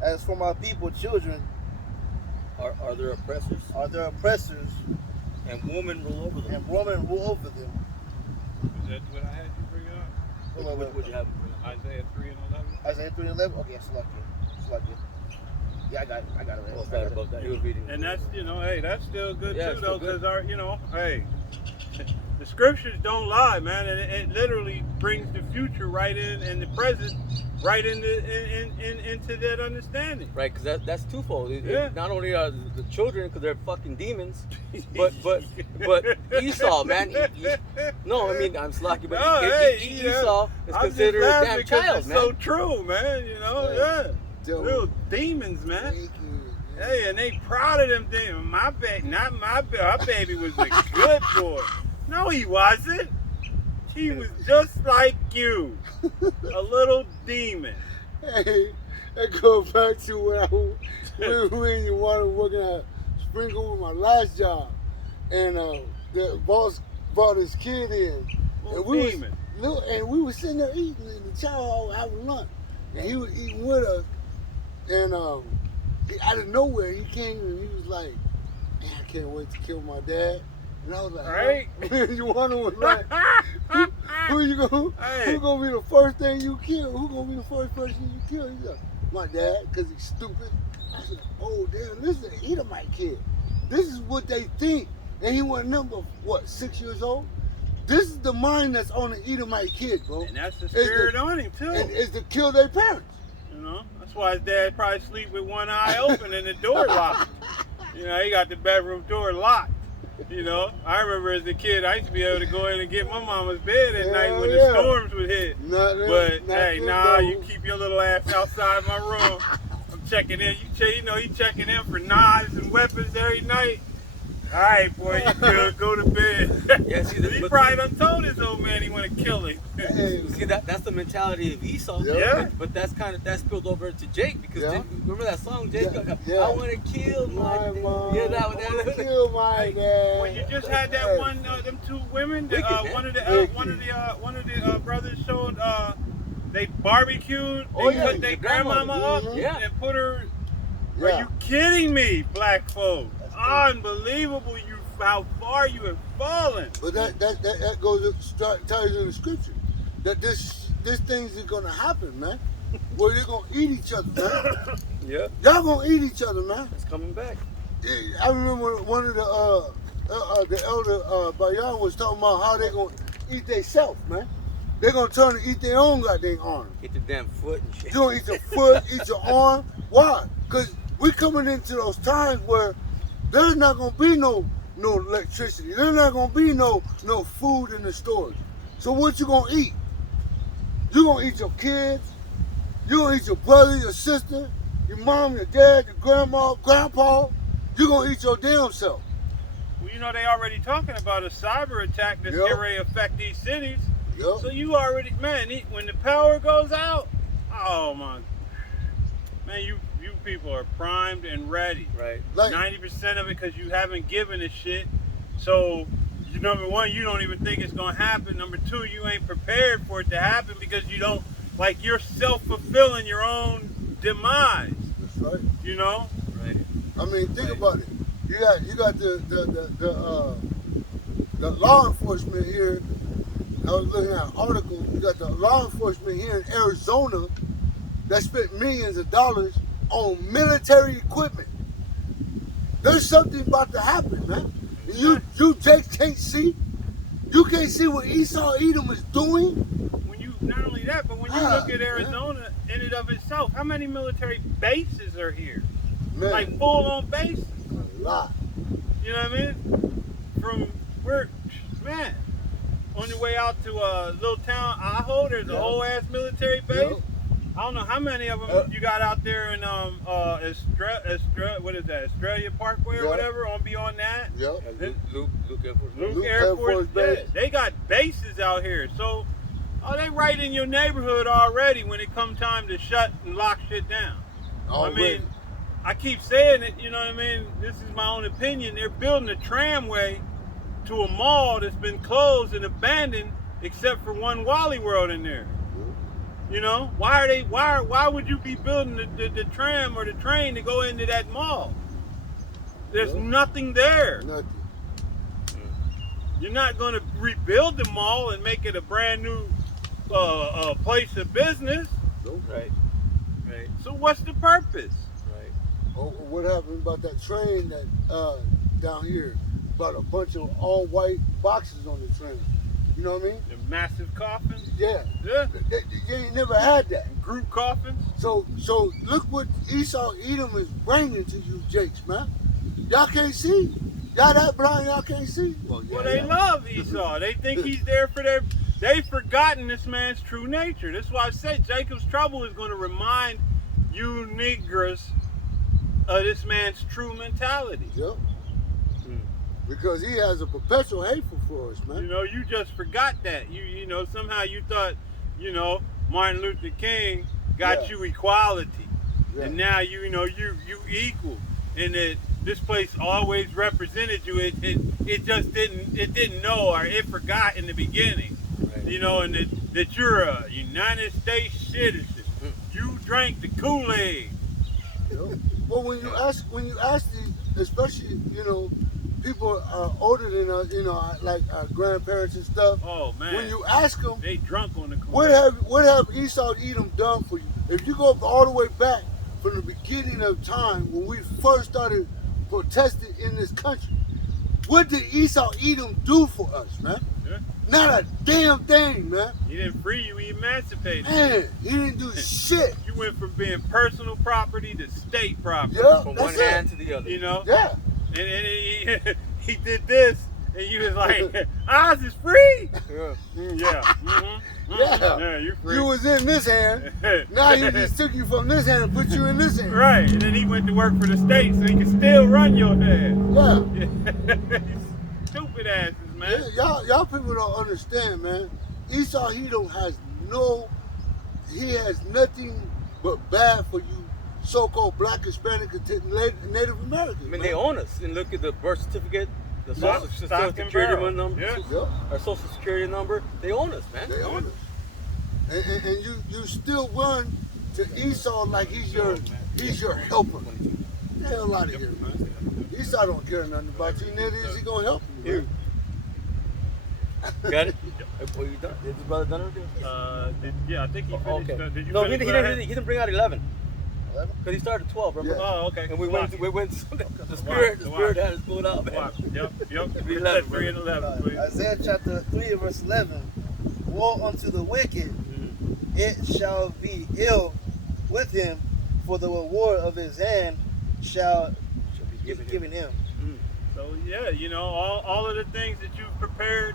As for my people, children, Are there oppressors? are their oppressors, And women rule over them. and women rule over them. Is that what I had you bring up? What you have? Isaiah 3 and 11? Isaiah 3 and 11? Okay, Slakia. Yeah, I got it. Oh, sorry about that. He was reading. And that's, hey, that's still good Yeah, too, it's though, still because good. hey, the scriptures don't lie, man, and it literally brings the future right in and the present right into that understanding. Right, because that's twofold. Yeah. Not only are the children, because they're fucking demons, but Esau, man. No, I mean I'm slacking, but No, hey, Esau is I'm considered just a laughing damn because child, it's man. so true, man. You know, yeah. Devil. Little demons, man. Thank you. Hey, and they proud of them things. My baby, not my baby. Our baby was a good boy. No, he wasn't. He was just like you, a little demon. Hey, that goes back to when I when you wanted working at Sprinkle with my last job, and the boss brought his kid in, Little and we demon. was sitting there eating in the chow hall having lunch, and he was eating with us, and out of nowhere he came and he was like, "Man, I can't wait to kill my dad." And I was like, Right? You wonder was like, who gonna be the first thing you kill? Who gonna be the first person you kill? He's like, my dad, because he's stupid. I said, oh damn, this is an Edomite kid. This is what they think. And he was number, what, 6 years old? This is the mind that's on the Edomite kid, bro. And that's the spirit on him too. And is to kill their parents. You know, that's why his dad probably sleep with one eye open and the door locked. You know, he got the bedroom door locked. You know, I remember as a kid, I used to be able to go in and get my mama's bed at night when the storms would hit. You keep your little ass outside my room. I'm checking in. You know, he checking in for knives and weapons every night. All right, boy, you good? Go to bed. Yeah, see, He probably done told his old man he want to kill him. See, that's the mentality of Esau. Yeah. But that's spilled over to Jake because Jake, remember that song, Jake? Yeah. I want to kill my mom. Yeah, I wanna kill my dad. When you just had that one, them two women, one of the brothers showed they barbecued, they cooked their grandmama up and put her. Are you kidding me, black folk? Unbelievable! How far you have fallen. But that goes tells you in the scripture that this things is gonna happen, man. Where they're gonna eat each other, man. Yeah. Y'all gonna eat each other, man. It's coming back. I remember one of the elder Bayan was talking about how they gonna eat themselves, man. They're gonna turn and eat their own goddamn arm. Eat the damn foot and shit. You gonna eat your foot, eat your arm. Why? Because we coming into those times where there's not gonna be no electricity. There's not gonna be no food in the stores. So what you gonna eat? You gonna eat your kids. You gonna eat your brother, your sister, your mom, your dad, your grandma, grandpa. You gonna eat your damn self. Well, you know they already talking about a cyber attack that's getting ready to affect these cities. Yep. So you already, man, when the power goes out, oh my, man, you people are primed and ready. Right. Like 90% of it because you haven't given a shit. So, number one, you don't even think it's gonna happen. Number two, you ain't prepared for it to happen because you don't, like, you're self-fulfilling your own demise. that's right. You know? Right. I mean, think about it. You got the law enforcement here. I was looking at an article. You got the law enforcement here in Arizona that spent millions of dollars on military equipment. There's something about to happen, man. You Jake can't see. You can't see what Esau Edom is doing. When you, not only that, but when you look at Arizona in and of itself, how many military bases are here? Man, Like full-on bases. a lot. You know what I mean? From where, man, on your way out to little town Ajo, there's a whole ass military base. Yep. I don't know how many of them you got out there in what is that? Australia Parkway or whatever. On beyond that, Yep. Luke Air Force Base. They got bases out here, so they right in your neighborhood already when it comes time to shut and lock shit down. Already. I mean, I keep saying it. You know what I mean? This is my own opinion. They're building a tramway to a mall that's been closed and abandoned, except for one Wally World in there. You know, why would you be building the tram or the train to go into that mall? There's nothing there. Nothing. You're not going to rebuild the mall and make it a brand new place of business. Nope. Right. Right. So what's the purpose? Right. Oh, what happened about that train that down here? About a bunch of all white boxes on the train. You know what I mean? The massive coffins. Yeah. Yeah. They ain't never had that. Group coffins. So look what Esau Edom is bringing to you, Jakes, man. Y'all can't see. Y'all that blind, y'all can't see. Well, they love Esau. They think he's there for their. They've forgotten this man's true nature. That's why I said Jacob's trouble is going to remind you Negroes of this man's true mentality. Yep. Because he has a perpetual hateful for us, man. You know, you just forgot that. You know, somehow you thought, you know, Martin Luther King got you equality, and now you equal, and that this place always represented you. It just didn't know, or it forgot in the beginning. Right. You know, and that you're a United States citizen. You drank the Kool-Aid. Well, when you ask the, especially, you know, people older than us, you know, like our grandparents and stuff. Oh man! When you ask them, they drunk on the Kool-Aid. What have Esau Edom done for you? If you go all the way back from the beginning of time when we first started protesting in this country, what did Esau Edom do for us, man? Yeah. Not a damn thing, man. He didn't free you; he emancipated you. Man, he didn't do shit. You went from being personal property to state property. Yeah, From that's one hand to the other. You know. Yeah. And he did this, and you was like, ours is free. Yeah. Yeah. Yeah. You're free. You was in this hand. Now he just took you from this hand and put you in this hand. Right, and then he went to work for the state so he could still run your head. Yeah. Stupid asses, man. Yeah, y'all people don't understand, man. Esau Edom has nothing but bad for you so-called black, Hispanic, and Native Americans. I mean, they own us. And look at the birth certificate, the social security number, our social security number. They own us, man. They own us. And you still run to Esau like he's your helper. Get the hell out of here, man. Esau don't care nothing about you. Neither is he gonna help you. Here. Got it? Are you done? Is his brother done with it? Yeah, I think he finished. Okay. Did you No, finish he didn't bring out 11. Because he started at 12, remember? Yeah. Oh, okay. And we went the spirit had us pulled out, man. Yep. 3 and 11. Please. Isaiah chapter 3 verse 11. Woe unto the wicked, it shall be ill with him, for the reward of his hand shall be given him. So yeah, you know, all of the things that you've prepared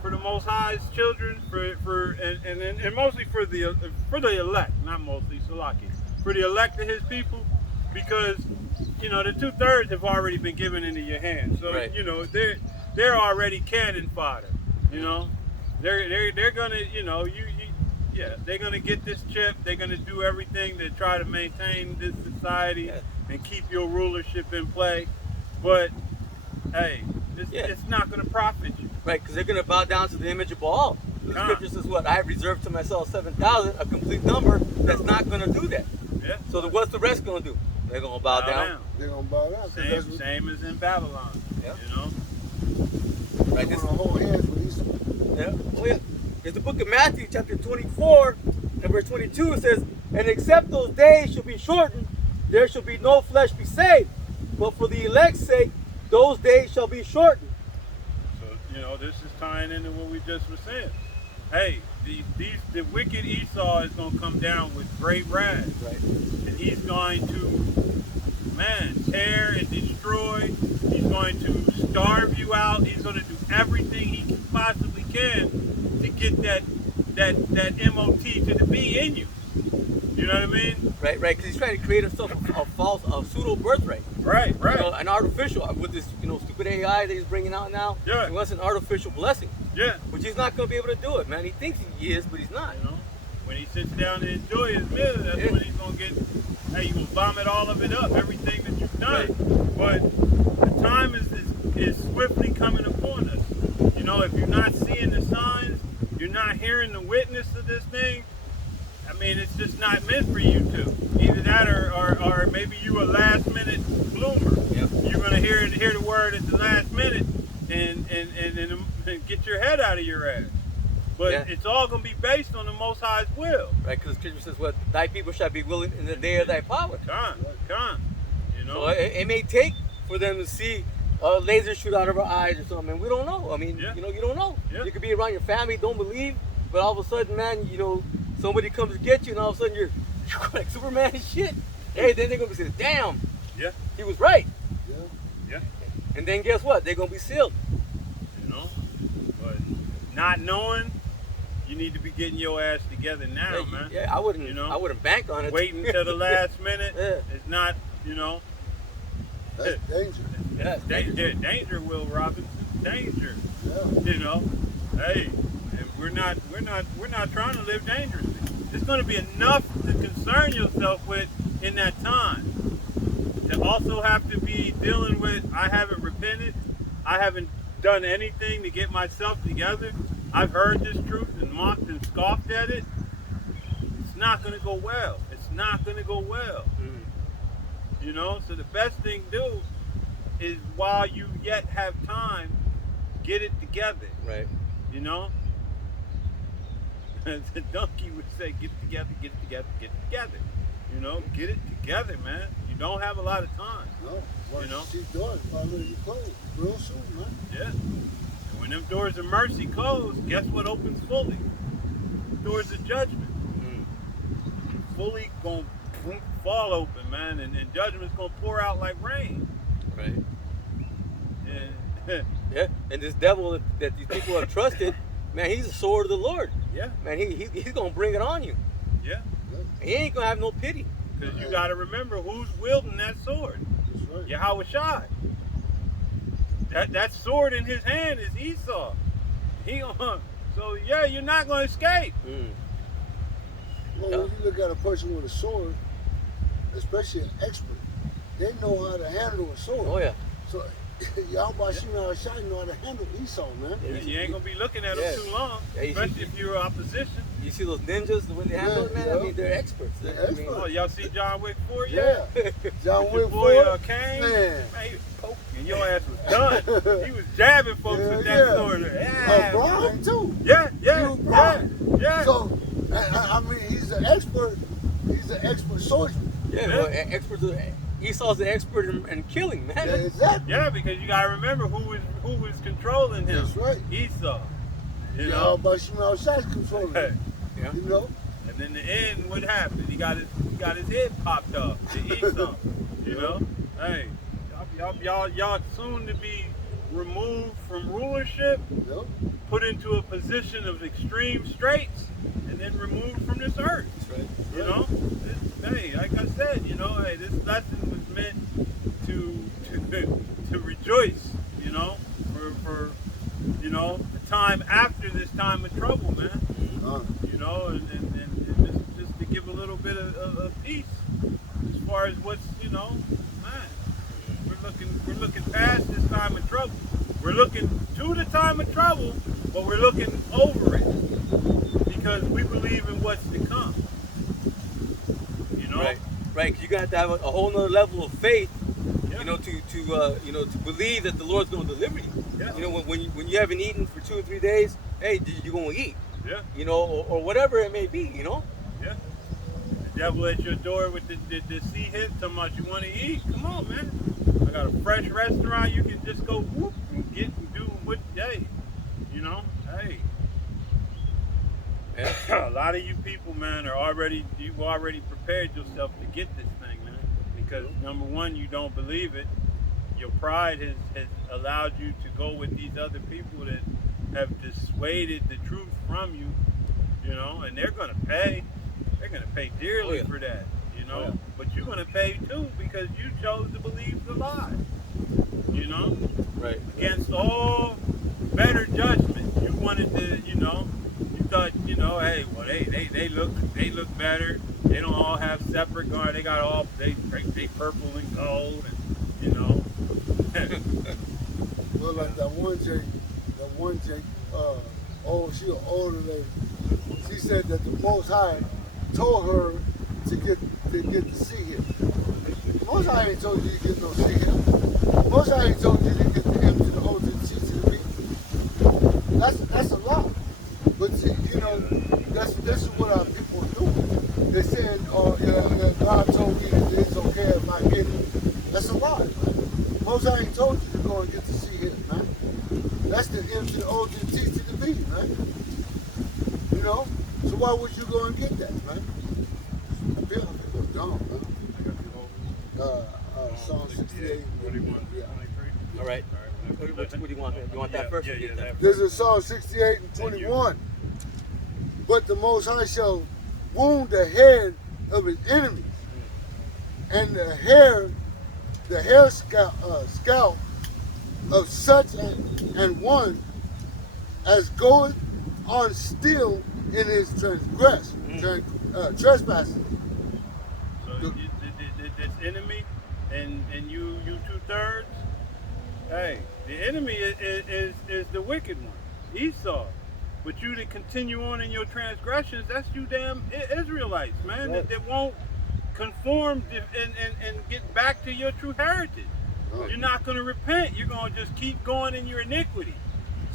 for the Most High's children, and mostly for the elect, not mostly Salaki, for the elect of His people, because you know the 2/3 have already been given into your hands. So you know they're already cannon fodder. You know, they're gonna they're gonna get this chip. They're gonna do everything to try to maintain this society and keep your rulership in play, but hey, it's not going to profit you. Right, because they're going to bow down to the image of Baal. The scripture says what? I have reserved to myself 7,000, a complete number that's not going to do that. Yeah. So what's the rest going to do? They're going to bow down. They're going to bow down. Same as in Babylon. Yeah. You know? Right, this is the whole hands with Esau. Yeah. Oh, yeah. There's the book of Matthew, chapter 24, and verse 22. It says, and except those days shall be shortened, there shall be no flesh be saved. But for the elect's sake, those days shall be shortened. So, you know, this is tying into what we just were saying. Hey, the wicked Esau is going to come down with great wrath. Right. And he's going to, tear and destroy. He's going to starve you out. He's going to do everything he possibly can to get that MOT to the B in you. You know what I mean? Right, because he's trying to create himself a pseudo birthright. Right. You know, an artificial, with this, stupid AI that he's bringing out now. Yeah. He wants an artificial blessing. Yeah. Which he's not going to be able to do it, man. He thinks he is, but he's not. You know, when he sits down and enjoy his meal, that's when he's going to get, hey, you will vomit all of it up, everything that you've done. Right. But the time is swiftly coming upon us. You know, if you're not seeing the signs, you're not hearing the witness of this thing, I mean, it's just not meant for you to. Either that or maybe you a last minute bloomer. Yep. You're gonna hear the word at the last minute and get your head out of your ass. But it's all gonna be based on the Most High's will. Right, because the scripture says, "What thy people shall be willing in the day of thy power." Come, you know. So it may take for them to see laser shoot out of our eyes or something. And we don't know. I mean, Yeah. you know, you don't know. Yeah. You could be around your family, don't believe, but all of a sudden, man, you know, somebody comes to get you, and all of a sudden you're like Superman and shit. Hey, then they're gonna be saying, "Damn, Yeah. he was right." Yeah. Yeah. And then guess what? They're gonna be sealed. You know, but not knowing, you need to be getting your ass together now, Yeah, man. yeah, I wouldn't. You know? I wouldn't bank on it. Waiting till the last minute Yeah. is not, you know. That's dangerous. Yeah, Danger, Will Robinson. Danger. Yeah. You know. Hey, and we're not trying to live dangerously. There's going to be enough to concern yourself with in that time. To also have to be dealing with, I haven't repented, I haven't done anything to get myself together. I've heard this truth and mocked and scoffed at it. It's not going to go well. It's not going to go well. You know, so the best thing to do is while you yet have time, get it together. right. You know? As the donkey would say, get it together, get it together, get it together. You know, get it together, man. You don't have a lot of time. No. What You know? she's doing, probably you close real soon, man. Yeah. And when them doors of mercy close, guess what opens fully? Doors of judgment. Fully gonna fall open, man, and judgment's gonna pour out like rain. Right. Yeah. Yeah. And this devil that these people have trusted, man, he's the sword of the Lord. Yeah. Man, he's gonna bring it on you. Yeah. He ain't gonna have no pity. Because you got to remember who's wielding that sword. That's right. Yahweh Shai. That sword in his hand is Esau. So yeah, you're not going to escape. Well, when you look at a person with a sword, especially an expert, they know how to handle a sword. Oh yeah. So Yahweh Shai know how to handle Esau, man. You ain't going to be looking at them Yeah. too long, Yeah, you especially see- if you're opposition. You see those ninjas, the way they handle it, man. Yeah. I mean, they're experts. They're I mean, experts. Oh, y'all see John Wick 4 Yeah. yet? John Your Wick boy 4, Kane, man. he was poking, and your ass was done. He was jabbing folks Yeah, with that yeah. sword. Yeah, Brian too. yeah, He yeah, was yeah, blind. yeah. So, I mean, he's an expert. He's an expert swordsman. yeah, well, experts. Esau's the expert in killing, man. Yeah, exactly. Yeah, because you gotta remember who was controlling him. That's right. Esau. You know. Yahweh Shai's controlling Hey, him. Yeah. You know? and in the end, what happened? He got his head popped off. The Esau. You know. Hey, y'all soon to be removed from rulership, Yep. put into a position of extreme straits, and then removed from this earth. That's right. You know, hey, like I said, you know, hey, this lesson was meant to rejoice, you know, for you know the time after this time of trouble, man. You know, and just to give a little bit of peace as far as what's, you know, man, we're looking past this time of trouble. We're looking to the time of trouble, but we're looking over it because we believe in what's to come. You know? Right. Right. 'Cause you got to have a whole nother level of faith, Yeah. you know, to believe that the Lord's going to deliver you. Yeah. You know, when you haven't eaten for 2 or 3 days, hey, you're going to eat. Yeah. You know, or whatever it may be. You know. Yeah. The devil at your door with the sea hit, talking about you want to eat. Come on, man. I got a fresh restaurant. You can just go whoop and get and do what day. You know, hey. Yeah. A lot of you people, man, you've already prepared yourself to get this thing, man. Because number one, you don't believe it. Your pride has allowed you to go with these other people that have dissuaded the truth from you, you know, and they're gonna pay. They're gonna pay dearly for that, you know. Oh, yeah. But you're gonna pay too because you chose to believe the lie. You know? Right. Against all better judgment. You wanted to, you know, you thought, you know, hey, well they look better. They don't all have separate guard. They got all they purple and gold, and you know. Well, like that one Jake, she an older lady. She said that the Most High told her to get the sea hit. The Most High ain't told you to get no sea hit. The Most High ain't told you to get the M to the O to the C to the B. That's a lot. But see, you know, this is what our people do. They said, oh yeah, God told me that it's okay if I get it. That's a lie. Most High ain't told you to go going to get to see him, man? That's the M to the O to the T to the B, man. You know? So why would you go and get that, man? I feel dumb, man. Psalm 68. 21, Yeah. 23. All right. What do you want? You want that first? Yeah, yeah, that This is Psalm 68 and 21. But the Most High shall wound the head of his enemies, and the hair scalp of such an one as goeth on still in his trespasses. So this enemy and you 2/3. Hey, the enemy is the wicked one, Esau. But you to continue on in your transgressions, that's you damn Israelites, man, that won't conform and get back to your true heritage. You're not going to repent. You're going to just keep going in your iniquity.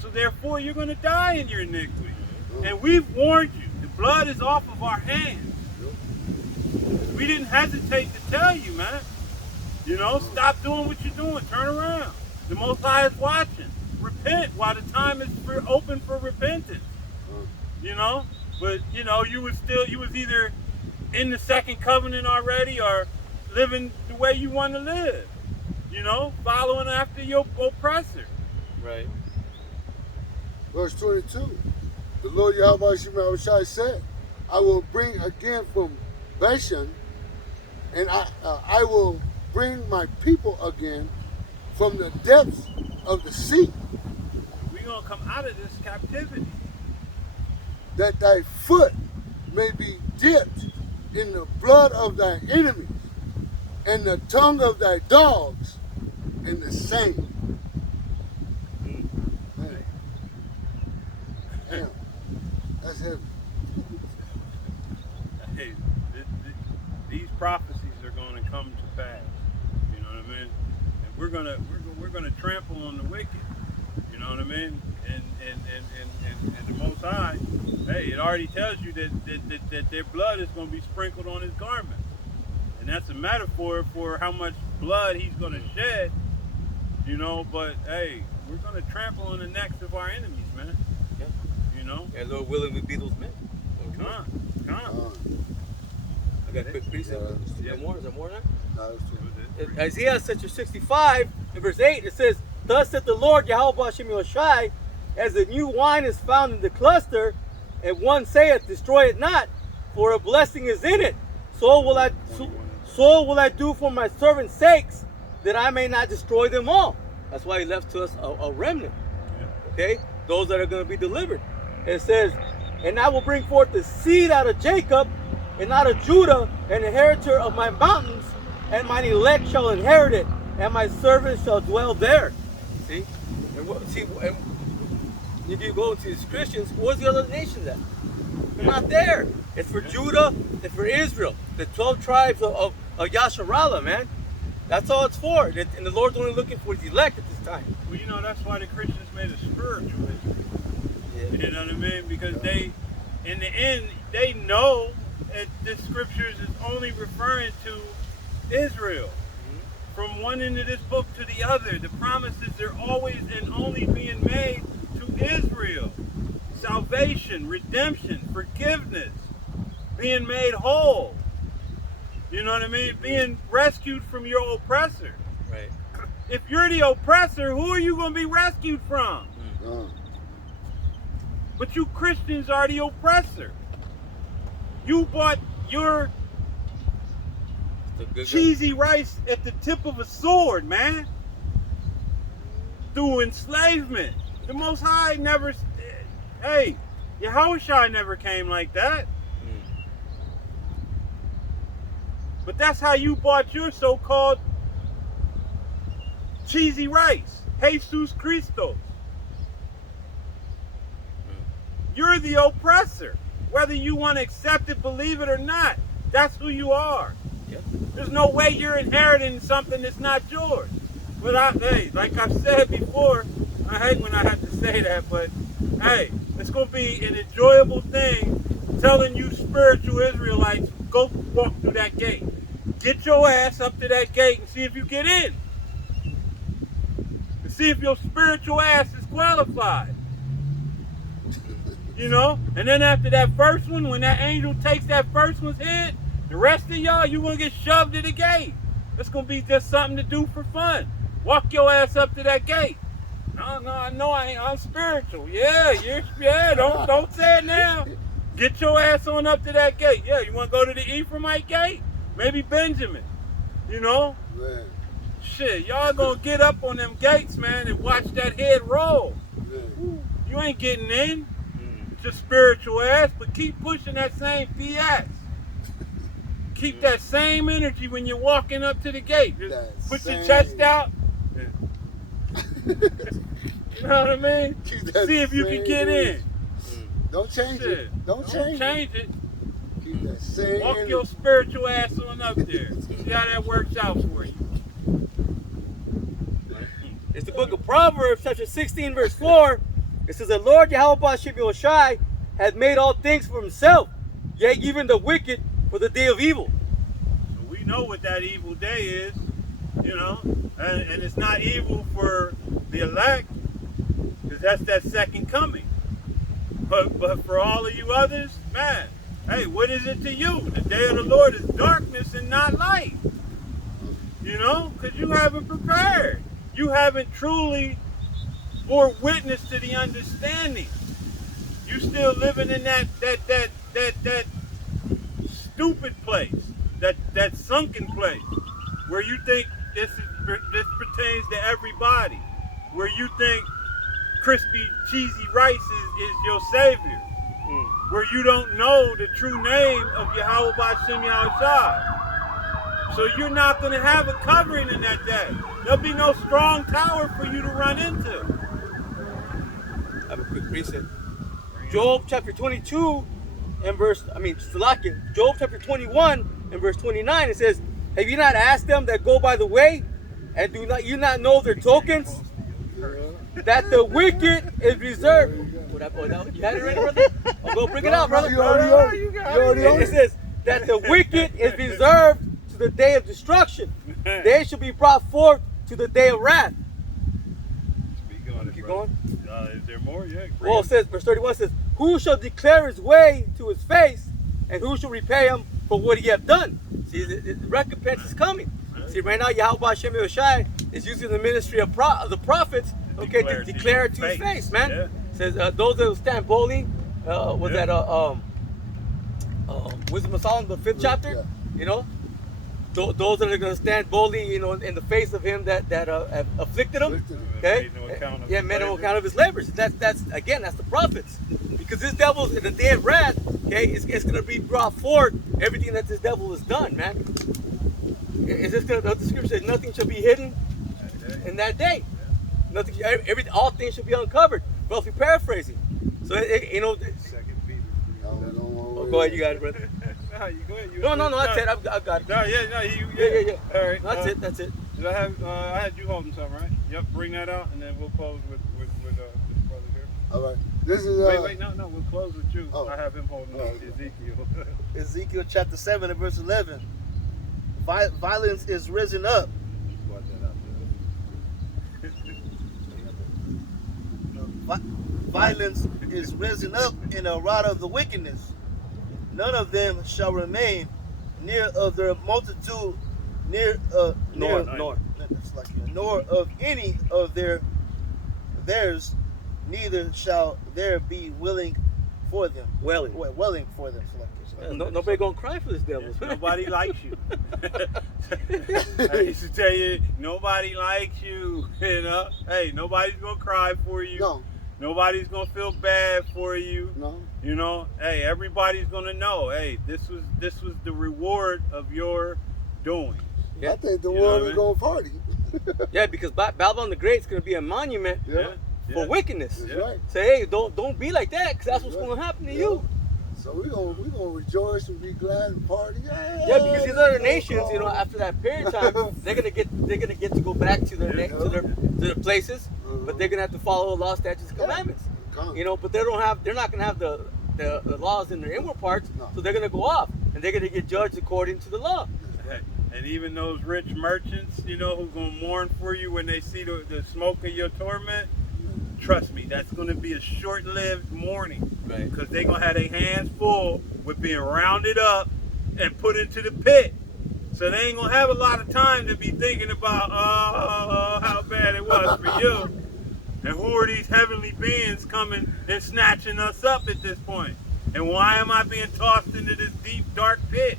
So therefore, you're going to die in your iniquity. And we've warned you. The blood is off of our hands. We didn't hesitate to tell you, man. You know, stop doing what you're doing. Turn around. The Most High is watching. Repent while the time is open for repentance. You know, but you know, you was either in the second covenant already or living the way you want to live. You know, following after your oppressor. Right. Verse 22. The Lord Yahweh Shai said, I will bring again from Bashan, and I will bring my people again from the depths of the sea, We're going to come out of this captivity. that thy foot may be dipped in the blood of thy enemies, and the tongue of thy dogs in the same. Man. Damn. That's heavy. Hey, these prophecies are going to come to pass. You know what I mean? And we're gonna trample on the wicked. You know what I mean? And the Most High, hey, it already tells you that their blood is going to be sprinkled on his garment, and that's a metaphor for how much blood he's going to shed. You know, but hey, we're going to trample on the necks of our enemies, man. Yeah. You know? And Lord willing, we be those men. Come on. I got a quick piece of it. Is Yeah. there more? Is there more there? No, that's true. In Isaiah chapter 65, in verse 8, it says, Thus saith the Lord Yahweh Hashem Yoshai, as the new wine is found in the cluster, and one saith, Destroy it not, for a blessing is in it. So will I do for my servants' sakes, that I may not destroy them all. That's why he left to us a remnant. Okay? Those that are going to be delivered. It says, And I will bring forth the seed out of Jacob, and out of Judah, an inheritor of my mountains, and mine elect shall inherit it, and my servants shall dwell there. See? And if you go to these Christians, where's the other nations at? They're not there. It's for Judah, it's for Israel. The 12 tribes of Yasharallah, man. That's all it's for. And the Lord's only looking for his elect at this time. Well, you know, that's why the Christians made a spiritualism. Yeah. You know what I mean? Because they, in the end, they know that the scriptures is only referring to Israel. From one end of this book to the other, the promises are always and only being made to Israel. Salvation, redemption, forgiveness, being made whole. You know what I mean? Being rescued from your oppressor. Right. If you're the oppressor, who are you going to be rescued from? But you Christians are the oppressor. You bought your cheesy rice at the tip of a sword, man. Through enslavement. The Most High never, hey, Yahushua never came like that. But that's how you bought your so-called cheesy rice. Jesus Christos. You're the oppressor. Whether you want to accept it, believe it or not, that's who you are. Yep. There's no way you're inheriting something that's not yours. But hey, like I've said before, I hate when I have to say that, but hey, it's going to be an enjoyable thing telling you spiritual Israelites, go walk through that gate. Get your ass up to that gate and see if you get in. see if your spiritual ass is qualified. You know? And then after that first one, when that angel takes that first one's head, the rest of y'all, you going to get shoved to the gate. It's going to be just something to do for fun. Walk your ass up to that gate. No, I know I'm spiritual. Yeah, don't say it now. Get your ass on up to that gate. Yeah, you want to go to the Ephraimite gate? Maybe Benjamin. You know? Man. Shit, y'all going to get up on them gates, man, and watch that head roll. Man. You ain't getting in. Just spiritual ass, but keep pushing that same BS. Keep that same energy when you're walking up to the gate. Just put your chest out. You know what I mean? See if you can get in. Don't change it. Don't change it. Keep that same Walk energy. your spiritual ass on up there. See how that works out for you. It's the book of Proverbs, chapter 16, verse 4. It says, the Lord Yahweh Shai has made all things for himself, yea, even the wicked for the day of evil. So we know what that evil day is, you know, and it's not evil for the elect, because that's that second coming. But for all of you others, man, hey, what is it to you? The day of the Lord is darkness and not light. You know, because you haven't prepared. You haven't truly bore witness to the understanding. You still living in that stupid place, that sunken place, where you think this pertains to everybody, where you think crispy, cheesy rice is your savior, where you don't know the true name of Yahweh B'Shem Yahushua. So you're not going to have a covering in that day. There'll be no strong tower for you to run into. I have a quick reset. Job chapter 22 and Job chapter 21 and verse 29, it says, have you not asked them that go by the way, and do not you not know their tokens? That the wicked is reserved. You had it ready, brother? I'll go bring it out, brother. You already It says that the wicked is reserved to the day of destruction. They shall be brought forth to the day of wrath. Speak on it, Keep brother. going. Is there more? Yeah. Well, it says, verse 31 says, who shall declare his way to his face, and who shall repay him for what he hath done? See, the recompense is coming. See, right now, Yahweh B'Shem Yahushai is using the ministry of the prophets, okay, to declare it to his face, man. Yeah. It says, those that will stand boldly, Wisdom of Solomon, the 5th chapter, Yeah. you know, those that are going to stand boldly, you know, in the face of him that afflicted him. Okay. Yeah, made no account of his labors. That's the prophets. Because this devil's in the day of wrath, okay, it's going to be brought forth everything that this devil has done, man. It's just the scripture says nothing shall be hidden in that day. Nothing, all things shall be uncovered. Well, if you're paraphrasing, so you know. Oh, go ahead, you got it, brother. No, you go ahead. No, that's it. I've got it. No, yeah. All right. That's it. Did I had you holding something, right? Yep. Bring that out, and then we'll close with this brother here. All right. This is Wait, no. We'll close with you. Oh. I have him holding on to Ezekiel. Ezekiel chapter 7 and verse 11. Violence is risen up. Watch that out there. Violence is risen up in a rod of the wickedness. None of them shall remain near of their multitude, nor of any of theirs, neither shall there be willing for them. Welling for them. Nobody gonna cry for this devil. Nobody likes you. I used to tell you, nobody likes you. You know, hey, nobody's gonna cry for you. No. Nobody's gonna feel bad for you. No. You know, hey, everybody's gonna know. Hey, this was the reward of your doing. Yeah. I think the You know world what I is going to party. Yeah, because Babylon the Great is gonna be a monument Yeah. for wickedness. That's Yeah. right. Say, hey, don't be like that, because that's what's Right. gonna happen to Yeah. you. So we're gonna rejoice and be glad and party. Yeah, because these other nations, you know, after that period of time, they're gonna get to go back to their to their places, but they're gonna have to follow the law, statutes, and commandments. You know, but they're not gonna have the laws in their inward parts, No. so they're gonna go off and they're gonna get judged according to the law. Hey, And even those rich merchants, you know, who gonna mourn for you when they see the smoke of your torment, trust me, that's gonna be a short-lived mourning. Right. Because they gonna have their hands full with being rounded up and put into the pit. So they ain't gonna have a lot of time to be thinking about, how bad it was for you. And who are these heavenly beings coming and snatching us up at this point? And why am I being tossed into this deep, dark pit?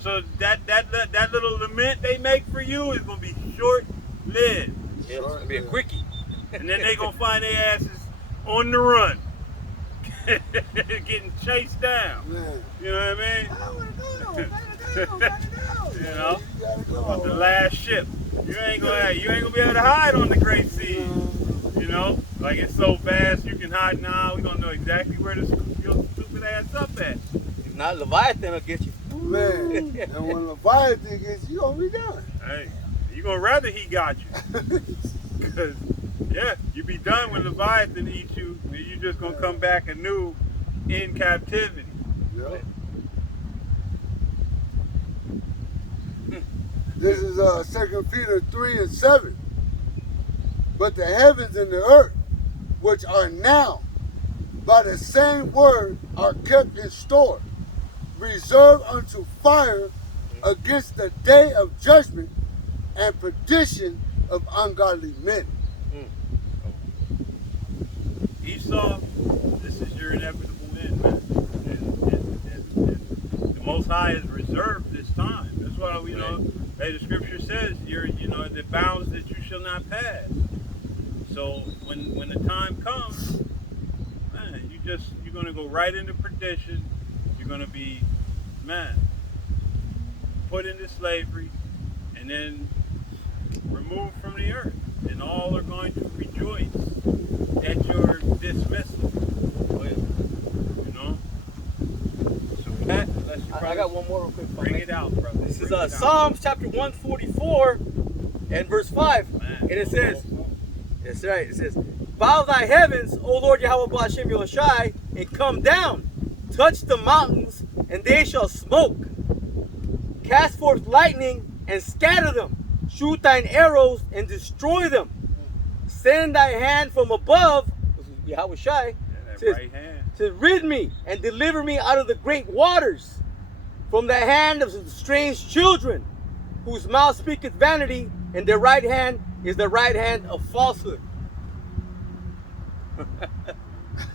So that little lament they make for you is gonna be short-lived. Yeah, it's gonna be a quickie. And then they gonna find their asses on the run, getting chased down. Man. You know what I mean? I wanna go. You know, You gotta go. about the last ship. You ain't gonna be able to hide on the great sea. You know, like it's so fast you can hide now. We gonna know exactly where your stupid ass up at. If not, Leviathan will get you. Man, and when Leviathan gets you, gonna be done. Hey, you gonna rather he got you? Cause yeah, you be done when Leviathan eats you, and you just gonna come back anew in captivity. Yeah. This is 2 Peter 3:7. But the heavens and the earth, which are now, by the same word, are kept in store, reserved unto fire against the day of judgment and perdition of ungodly men. Esau, this is your inevitable end, man. And the Most High has reserved this time. That's why we know. Hey, the Scripture says you know the bounds that you shall not pass. So when the time comes, man, you're gonna go right into perdition. You're gonna be, man, put into slavery, and then removed from the earth, and all are going to rejoice at your dismissal. You know. So Matt, I got one more real quick. Bring it out, brother. This is Bring it out. Psalms chapter 144 and verse 5. Man. And it says, that's right, it says, bow thy heavens, O Lord Yahweh Ba'ashem Yahushai, and come down. Touch the mountains, and they shall smoke. Cast forth lightning, and scatter them. Shoot thine arrows, and destroy them. Send thy hand from above, Yahushai, Yeah, that says, right hand. to rid me and deliver me out of the great waters, from the hand of the strange children, whose mouth speaketh vanity, and their right hand is the right hand of falsehood.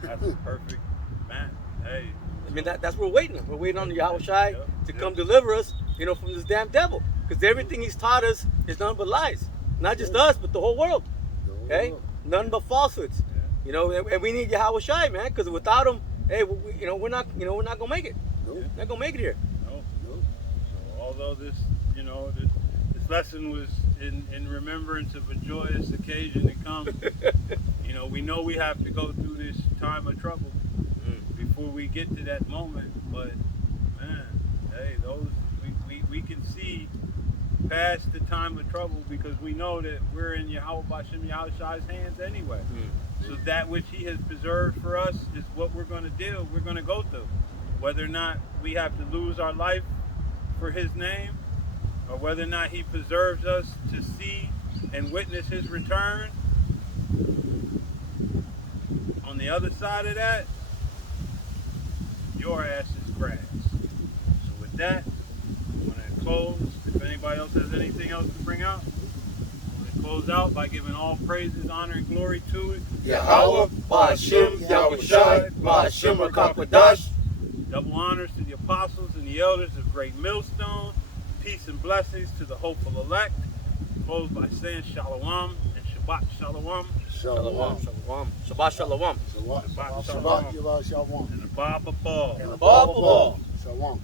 That's perfect, man. Hey, I mean, that's what we're waiting on. We're waiting on Yahushai Yep, to yep. come deliver us, you know, from this damn devil. Because everything he's taught us is nothing but lies. Not just us, but the whole world. Okay? Nothing but falsehoods. Yeah. You know, and we need Yahushai, man, because without him, hey, we're not gonna make it. Nope. Not gonna make it here. No. So although this lesson was in remembrance of a joyous occasion to come, you know, we know we have to go through this time of trouble before we get to that moment. But man, hey, we can see past the time of trouble because we know that we're in Yahweh Ba'ashem Yahushua's hands anyway. So that which he has preserved for us is what we're going to go through. Whether or not we have to lose our life for his name, or whether or not he preserves us to see and witness his return, on the other side of that, your ass is grass. So with that, I'm going to close. If anybody else has anything else to bring out, I'm going to close out by giving all praises, honor, and glory to it. Yahweh, Ba'ashem, Yahushai, Ba'ashem, Rakakadash. Double honors to the apostles and the elders of Great Millstone. Peace and blessings to the hopeful elect. Close by saying Shalom and Shabbat Shalom. Shalom. Shalom. Shabbat shalom. Shabbat. Shabbat Shabbat. Shalom. Shalom. And the Baba Ball. And above all. Shalom.